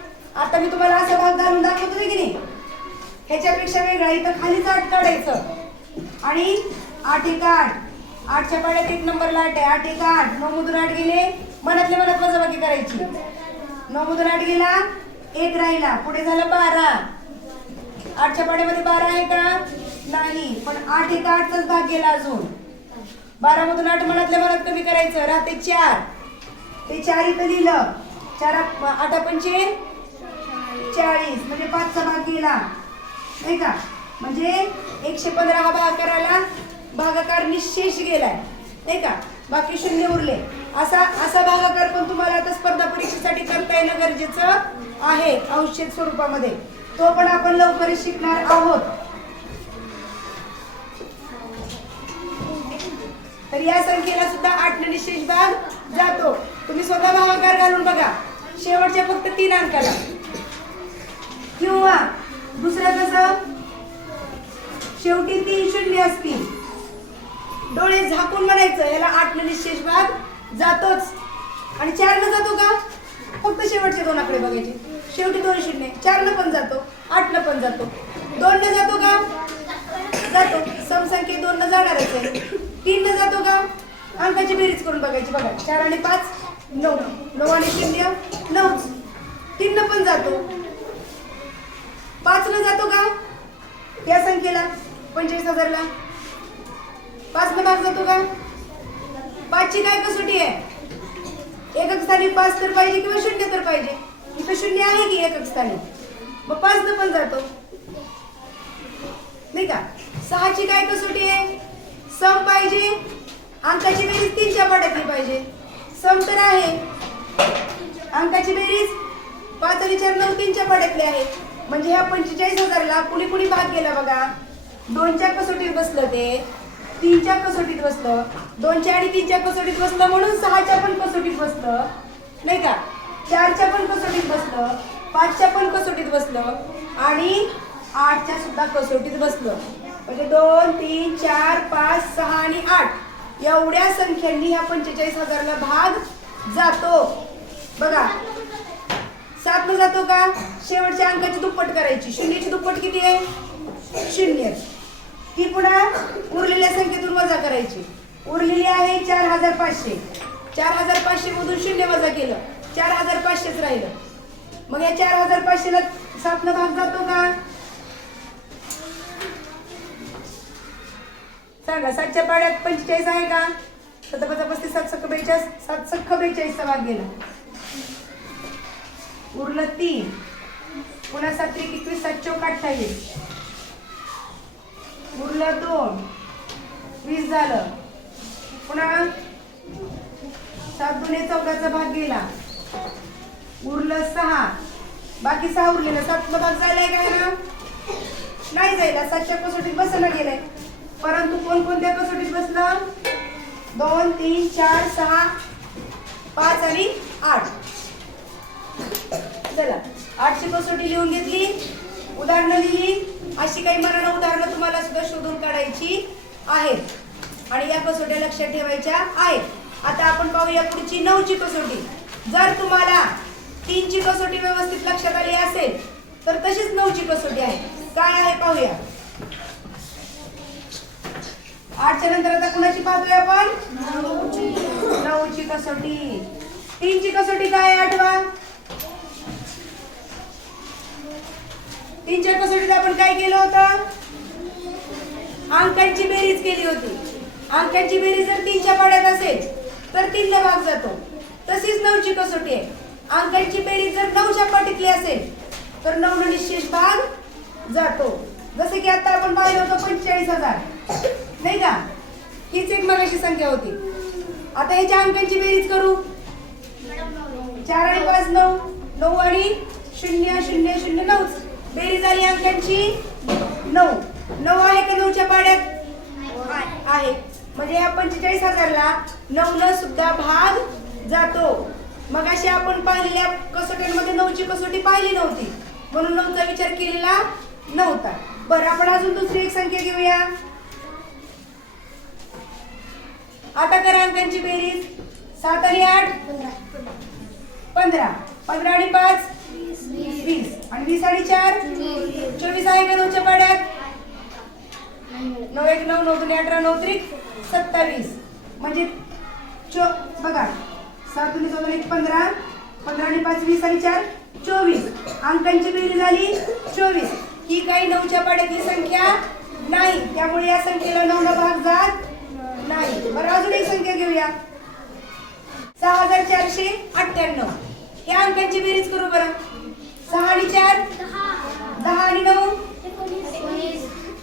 आता मी तुम्हाला असा भाग घालून दाखवतो की नाही, ह्याच्यापेक्षा वेगळा इथं खालीच 8 काढायचं आणि 8 एक 8, 8च्या पाड्यात 1 नंबरला 8 आहे, 8 एक 8, 9 मधून 8 गेले, मनातल्या मनात वजाबाकी करायची. 9 मधून 8 गेला, 1 राहिला, पुढे झालं 12. 8च्या पाड्यामध्ये 12 आहे का? नाही, पण 8 एक 8चाच भाग गेला अजून. 12 मधून 8 मनातल्या मनात कमी करायचं, राहते 4. ते 4 इथं लिहिलं, 4 8 पंचे 40, म्हणजे 5चा भाग गेला नाही का. म्हणजे 115 हा भाग करायला भागाकार निशेष गेलाय नाही का, बाकी शून्य उरले. असा भागाकार पण तुम्हाला आता स्पर्धा परीक्षेसाठी करता येणं गरजेचं आहे अंशछेद स्वरूपामध्ये. तो पण आपण लवकरच शिकणार आहोत. तर या संख्येला सुद्धा 8 ने निशेष भाग जातो. तुम्ही स्वतः भागाकार घालून बघा शेवटच्या फक्त 3 अंकाला. किंवा दुसरं कसं, शेवटी 3 शून्य असतील, डोळे झाकून म्हणायचं याला 8 ने निशेष भाग जातोच. आणि 4 न जातो का? फक्त शेवटचे 2 आकडे बघायचे. शेवटी 2 शून्य, 4 न पण जातो, 8 न पण जातो. 2 न जातो का? जातो. समसंख्ये 2 न जाणारच आहे. 3 न जातो का? अंकाची बेरीज करून बघायची. बघा 4 आणि 5 9, 9 आणि 0 9. 3 न पण जातो. 5 न जातो का? या संख्येला 45,000 ला 5 न भाग जातो का? 5ची काय कसोटी आहे? एकक स्थानी 5 तर पाहिजे किंवा 0 तर पाहिजे. इथं 0 आहे की एकक स्थानी, मग 5 न पण जातो नाही का. 6ची काय कसोटी आहे? सम पाहिजे, अंकाची बेरीज 3च्या पाड्यातली पाहिजे. सम तर आहे, अंकाची बेरीज 5 आणि 4 9 3च्या पाड्यातली आहे. म्हणजे ह्या 45,000 ला कुणी भाग गेला बघा. 2च्या कसोटीत बसलं, ते 3च्या कसोटीत बसलं, 2च्या आणि 3च्या कसोटीत बसलं, म्हणून 6च्या पण कसोटीत बसलं नाही का. 4च्या पण कसोटीत बसलं, 5च्या पण कसोटीत बसलं आणि 8च्या सुद्धा कसोटीत बसलं. म्हणजे 2 3 4 5 6 आणि 8 एवढ्या संख्यांनी ह्या 45,000 ला भाग जातो. बघा 7 न जातो का? शेवटच्या अंकाची दुप्पट करायची. शून्याची दुप्पट किती आहे? 0. ती पुन्हा उरलेल्या संख्येतून वजा करायची. उरलेली आहे 4,500. 4,500 मधून 0 वजा केलं, 4,500च राहिलं. मग या 4,500 ला 7 न भाग जातो का? सांगा. 7च्या पाड्यात 45 आहे का? 7 5 35 7 सख्ख 42, 7 सख्ख 42 चा भाग गेला. उरलं 3, पुन्हा 7 3 21 7 चौक 28, उरलं 2 20 झालं. पुन्हा 7 2 14चा भाग गेला, उरलं 6, बाकी 6 उरलेलं. 7 चा भाग झालाय काय ना? नाही जायला. 7च्या कसोटीत बसणं गेलंय, परंतु कोणत्या कसोटीत बसलं? 2 3 4 6 5 आणि 8. चला 8ची कसोटी लिहून घेतली, उदाहरणं लिहिली. अशी काही मनानं उदाहरणं तुम्हाला सुद्धा शोधून काढायची आहेत आणि या कसोट्या लक्षात ठेवायच्या आहेत. आता आपण पाहूया पुढची 9ची कसोटी. जर तुम्हाला 3ची कसोटी व्यवस्थित लक्षात आली असेल तर तशीच 9ची कसोटी आहे. काय आहे पाहूया. 8च्या नंतर आता कुणाची पाहतोय आपण? 9ची कसोटी. 3ची कसोटी काय आहे आठवा? 3च्या कसोटीत आपण काय केलं होतं? अंकांची बेरीज केली होती. अंकांची बेरीज जर 3च्या पाड्यात असेल तर 3 ला भाग जातो. तशीच 9ची कसोटी आहे. अंकांची बेरीज जर 9च्या पाटीतली असेल तर 9 ने निशेष भाग जातो. जसे की आता आपण पाहिलं होतं 45,000 नाही का. हीच एक मगाशी संख्या होती. आता ह्याच्या अंकांची बेरीज करू. 4 आणि 5 9, 9 आणि 0 0 0 9. बेरीज आली अंकांची 9. 9 आहे का 9च्या पाड्यात? आहे. म्हणजे या 45,000 ला 9 न सुद्धा भाग जातो. मग अशी आपण पाहिलेल्या कसोट्यांमध्ये 9ची कसोटी पाहिली नव्हती, म्हणून 9चा विचार केलेला नव्हता. बरं, आपण अजून दुसरी एक संख्या घेऊया. आता करा अंकांची बेरीज. 7 आणि 8 15. 15 आणि 5 20. आणि 20 आणि 4 24 आहे का 9च्या पाड्यात? 9 1 9 9 2 18 9 त्रिक 27. म्हणजे बघा 7 2 14 1 15. 15 आणि 5 20 आणि 4 24. अंकांची बेरीज झाली 24. ही काही 9च्या पाड्यातली संख्या नाही, त्यामुळे या संख्येला 9 ला भाग जात नाही. बरं अजून एक संख्या घेऊया 6498. या अंकांची बेरीज करू बरं. 6 आणि 4 10 आणि 9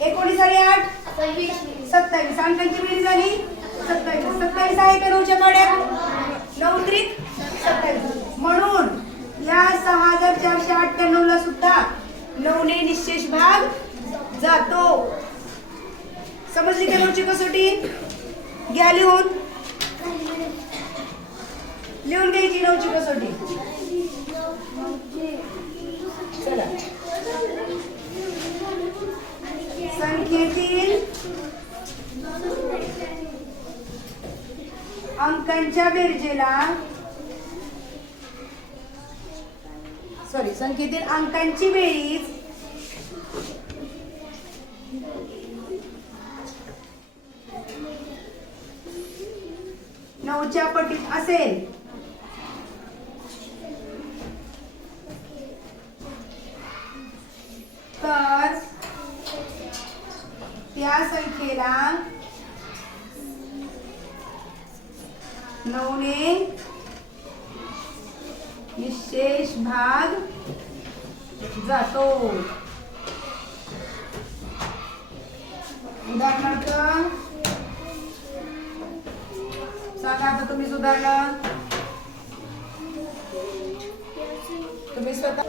19 आणि 8 27. अंकांची बेरीज झाली 27. 27 आहे का 9च्या पाड्यात? 9 त्रिक 27. म्हणून या 6498 ला सुद्धा 9 ने निशेष भाग जातो. समजली का 9ची कसोटी? घ्या लिहून घ्यायची 9ची कसोटी. चला संख्येतील अंकांच्या बेरजेला संख्येतील अंकांची बेरीज नऊच्या पटीत असेल तर त्या संख्येला 9 ने निशेष भाग जातो. उदाहरणार्थ सांगा आता तुम्ही सुधारणा तुम्ही स्वतः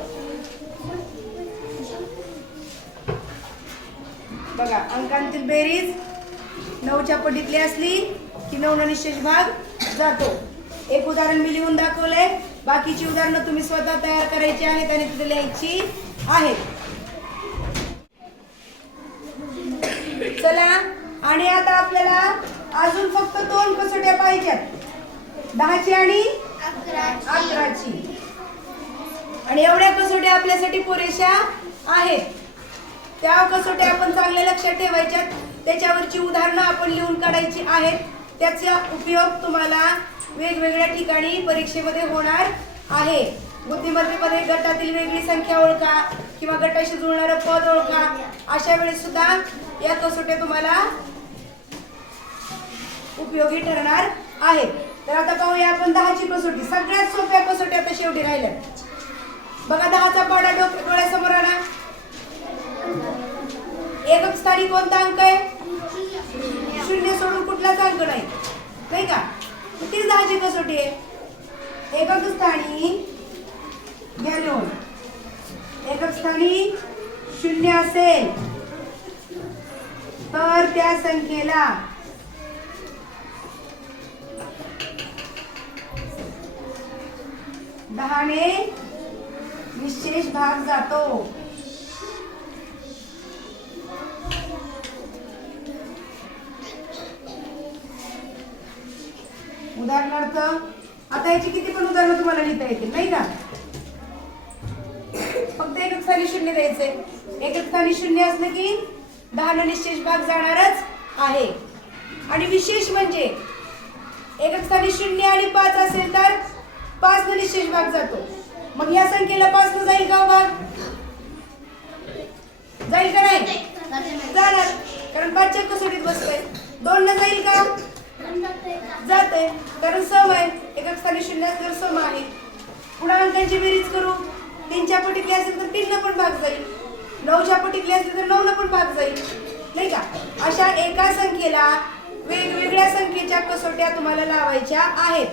बघा. अंकांतील बेरीज 9च्या पटीतली असली की 9 ने निशेष भाग जातो. एक उदाहरण मी लिहून दाखवलंय, बाकीची उदाहरणं तुम्ही स्वतः तयार करायची आहेत आणि तिथे लिहायची आहेत. चला आणि आता आपल्याला अजून फक्त 2 कसोट्या पाहिजेत, 10ची आणि 11ची. आणि एवढ्या कसोट्या आपल्यासाठी पुरेशा आहेत. त्या कसोट्या आपण चांगल्या लक्षात ठेवायच्यात, त्याच्यावरची उदाहरणं आपण लिहून काढायची आहेत. त्याचा उपयोग तुम्हाला वेगवेगळ्या ठिकाणी परीक्षेमध्ये होणार आहे. बुद्धिमत्तेमध्ये गटातील वेगळी संख्या ओळखा किंवा गटाशी जुळणारं पद ओळखा, अशा वेळेस सुद्धा या कसोट्या तुम्हाला उपयोगी ठरणार आहेत. तर आता पाहूया आपण 10ची कसोटी. सगळ्यात सोप्या कसोट्या आता शेवटी राहिल्या. बघा 10चा पाडा डोळ्यासमोर आणा. एकक स्थानी कोणता अंक आहे? 0 सोडून कुठलाच अंक नाही, नाही का? तीच 10ची कसोटी आहे. एकक स्थानी घ्या लिहून. एकक स्थानी 0 असेल तर त्या संख्येला 10 ने निशेष भाग जातो. उदाहरणार्थ आता याची किती पण उदाहरणं तुम्हाला लिहिता येतील, नाही का? फक्त एकक स्थानी 0 द्यायचंय. एकक स्थानी 0 असलं की 10 ने निशेष भाग जाणारच आहे. आणि विशेष म्हणजे एकक स्थानी 0 आणि 5 असेल तर 5 ने निशेष भाग जातो. मग या संख्येला 5 ने जाईल का भाग? जाईल का नाही? जाणार, कारण 5च्या कसोटीत बसतोय. 2 ने जाईल का? जाते, कारण सम आहे. एकक स्थानी 0 असल्यावर सम आहे. पुन्हा अंकांची बेरीज करू. 3च्या पटीतली असेल तर 3 ने पण भाग जाईल. 9च्या पटीतली असेल तर 9 ने पण भाग जाईल, नाही का? अशा एका संख्येला वेगवेगळ्या संख्येच्या कसोट्या तुम्हाला लावायच्या आहेत.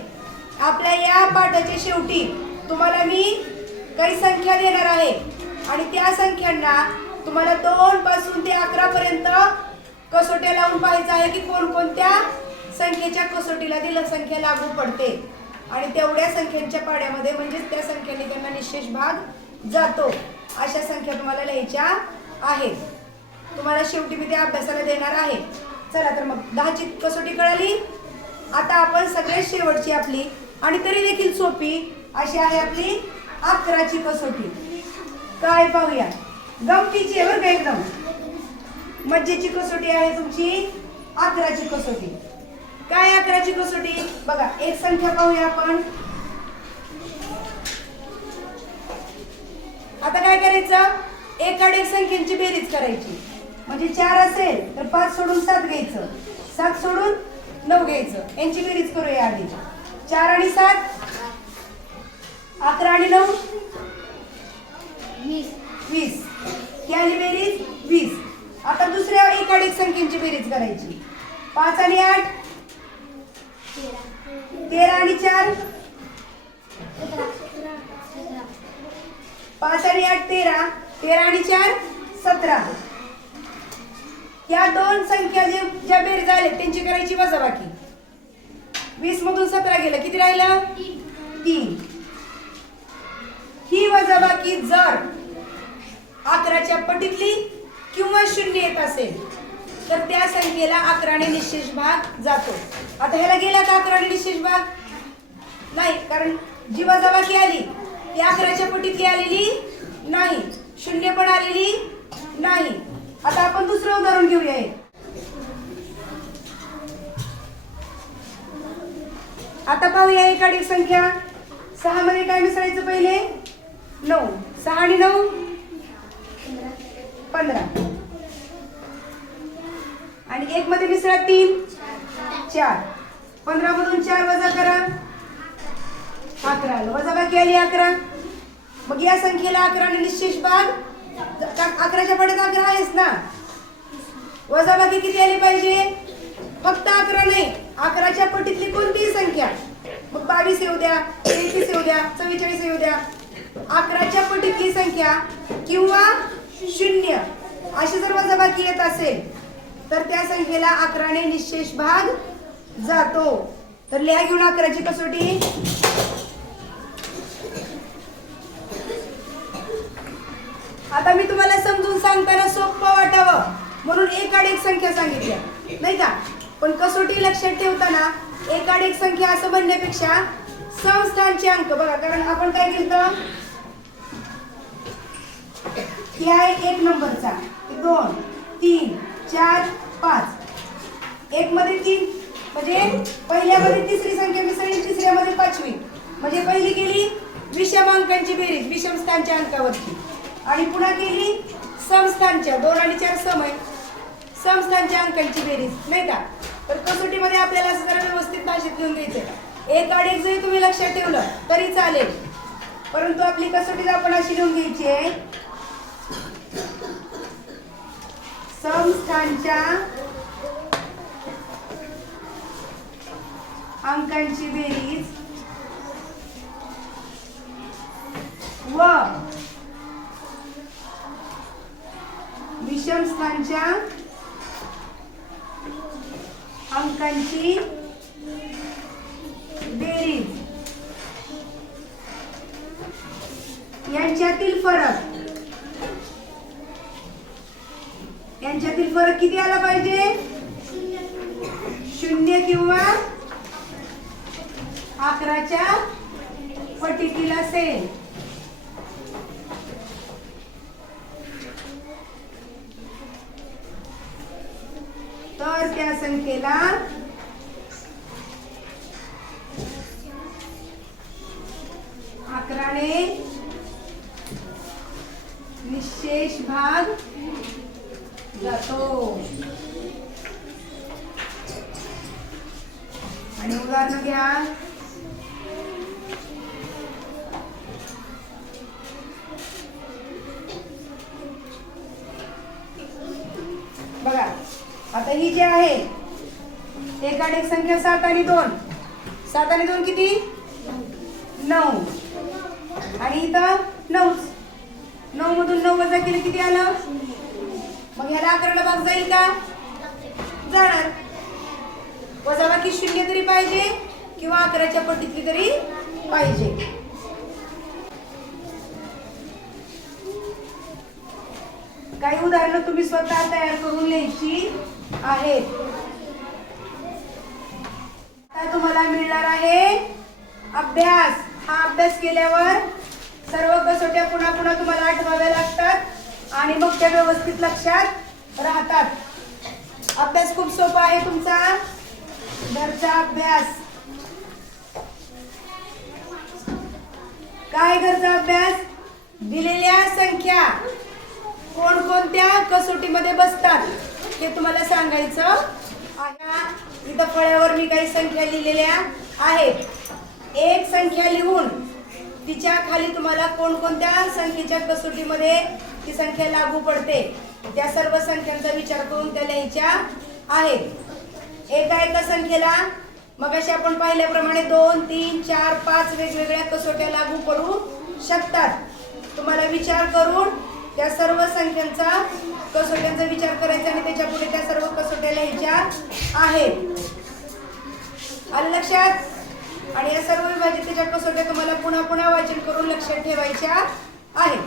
आपल्या या पाठाच्या शेवटी तुम्हाला मी काही संख्या देणार आहे आणि त्या संख्यांना तुम्हाला 2 पासून ते 11 पर्यंत कसोट्या लावून पाहायचं आहे की कोणकोणत्या संख्येच्या कसोटीला ती संख्या लागू पडते. आणि तेवढ्या संख्यांच्या पाड्यामध्ये म्हणजेच त्या संख्येने त्यांना निशेष भाग जातो. अशा संख्या तुम्हाला लिहायच्या आहेत. तुम्हाला शेवटी मी त्या अभ्यासाला देणार आहे. चला तर मग 10ची कसोटी कळाली. आता आपण सगळे सगळ्यात शेवटची आपली आणि तरी देखील सोपी अशी आहे आपली 11ची कसोटी. काय पाहूया, गमतीची आहे बरं का, एकदम मज्जेची कसोटी आहे तुमची 11ची कसोटी. काय 11ची कसोटी? बघा, एक संख्या पाहूया आपण. आता काय करायचं, एकाड संख्येची बेरीज करायची. म्हणजे 4 असेल तर 5 सोडून 7 घ्यायचं, 7 सोडून 9 घ्यायचं. यांची बेरीज करूया आधी. 4 आणि 7 11 आणि 9 20. ही आली बेरीज 20. आता दुसऱ्या एकाड संख्येची बेरीज करायची. 5 आणि 8 13 आणि 4 5 आणि 8 13, 13 आणि 4 17. या दोन संख्या ज्या बेरीज आल्या त्यांची करायची वजाबाकी. 20 मधून 17 गेलं, किती राहिलं? 3. ही वजाबाकी जर 11च्या पटीतली किंवा 0 येत असेल तर त्या संख्येला 11ने निशेष भाग जातो. आता ह्याला गेला का 11ने निशेष भाग? नाही, कारण जी वजाबाकी आली ती 11च्या पटीतली आलेली नाही, 0 पण आलेली नाही. आता आपण दुसरं उदाहरण घेऊया. आता पाहूया एकाड संख्या. 6 मध्ये काय मिसळायचं पहिले? 9. 6 आणि 9 15. आणि 1 मध्ये मिसळा 3 4. 15 मधून 4 वजा करा 11. वजाबाकी आली 11. मग या संख्येला 11ने निशेष भाग, 11च्या पटीत 11 आहेच ना, वजाबाकी किती आली पाहिजे? फक्त 11 नाही, 11च्या पटीतली कोणतीही संख्या. मग 22 येऊ द्या, 33 येऊ द्या, 44 येऊ द्या. 11च्या पटीतली संख्या किंवा 0 अशी जर वजाबाकी येत असेल तर त्या संख्येला 11ने निशेष भाग जातो. तर लिहा घेऊन 11ची कसोटी. आता मी तुम्हाला समजून सांगताना सोपं वाटावं म्हणून एकाड संख्या सांगितल्या नाही का, पण कसोटी लक्षात ठेवताना एकाड संख्या असं म्हणण्यापेक्षा समस्थानचे अंक बघा. कारण आपण काय केलं, ही आहे 1 नंबरचा, 2 3 4 5. 1 मध्ये 3 म्हणजे पहिल्यामध्ये तिसरी संख्या मिसळली, तिसऱ्यामध्ये 5वी. म्हणजे पहिली गेली विषम अंकांची बेरीज विषम स्थानच्या अंकावरची, आणि पुन्हा केली समस्थानच्या 2 आणि 4 सम आहे, समस्थानच्या अंकांची बेरीज नाही का. तर कसोटीमध्ये आपल्याला असं जरा व्यवस्थित भाषेत लिहून द्यायचं. एकाड जरी तुम्ही लक्षात ठेवलं तरी चालेल, परंतु आपली कसोटी आपण अशी लिहून घ्यायची आहे. समस्थानच्या अंकांची बेरीज व विषम स्थानच्या अंकांची बेरीज यांच्यातील फरक किती आला पाहिजे? 0 किंवा 11च्या पटीतील असेल. तर त्या संख्येला अकराने निशेष भाग जातो. आणि उदाहरण घ्या. बघा, आता ही जी आहे एकाड संख्या 7 आणि 2. 7 आणि 2 किती? 9. आणि इथं 9. 9 मधून 9 वजा केलं किती आलं? मग ह्याला 11ला भाग जाईल का? जाणार. वजाबाकी 0 तरी पाहिजे किंवा 11च्या पटीतली तरी पाहिजे. काही उदाहरणं तुम्ही स्वतः तयार करून लिहायची आहेत. आता तुम्हाला मिळणार आहे अभ्यास. हा अभ्यास केल्यावर सर्व कसोट्या पुन्हा पुन्हा तुम्हाला आठवाव्या लागतात आणि मग त्या व्यवस्थित लक्षात राहतात. अभ्यास खूप सोपा आहे तुमचा घरचा अभ्यास. काय घरचा अभ्यास? दिलेल्या संख्या कोणकोणत्या कसोटीमध्ये बसतात हे तुम्हाला सांगायचं आहे. इथं फळ्यावर मी काही संख्या लिहिलेल्या आहेत. एक संख्या लिहून तिच्या खाली तुम्हाला कोणकोणत्या संख्येच्या कसोटीमध्ये ती संख्या लागू पडते त्या सर्व संख्यांचा विचार करून त्या लिहायच्या आहेत. एका एका संख्येला मगाशी आपण पाहिल्याप्रमाणे 2, 3, 4, 5 वेगवेगळ्या कसोट्या लागू पडू शकतात. तुम्हाला विचार करून त्या सर्व संख्यांचा कसोट्यांचा विचार करायचा आणि त्याच्या पुढे त्या सर्व कसोट्या लिहायच्या आहेत. आलं लक्षात? आणि या सर्व विभाजितेच्या कसोट्या तुम्हाला पुन्हा पुन्हा वाचन करून लक्षात ठेवायच्या आहेत.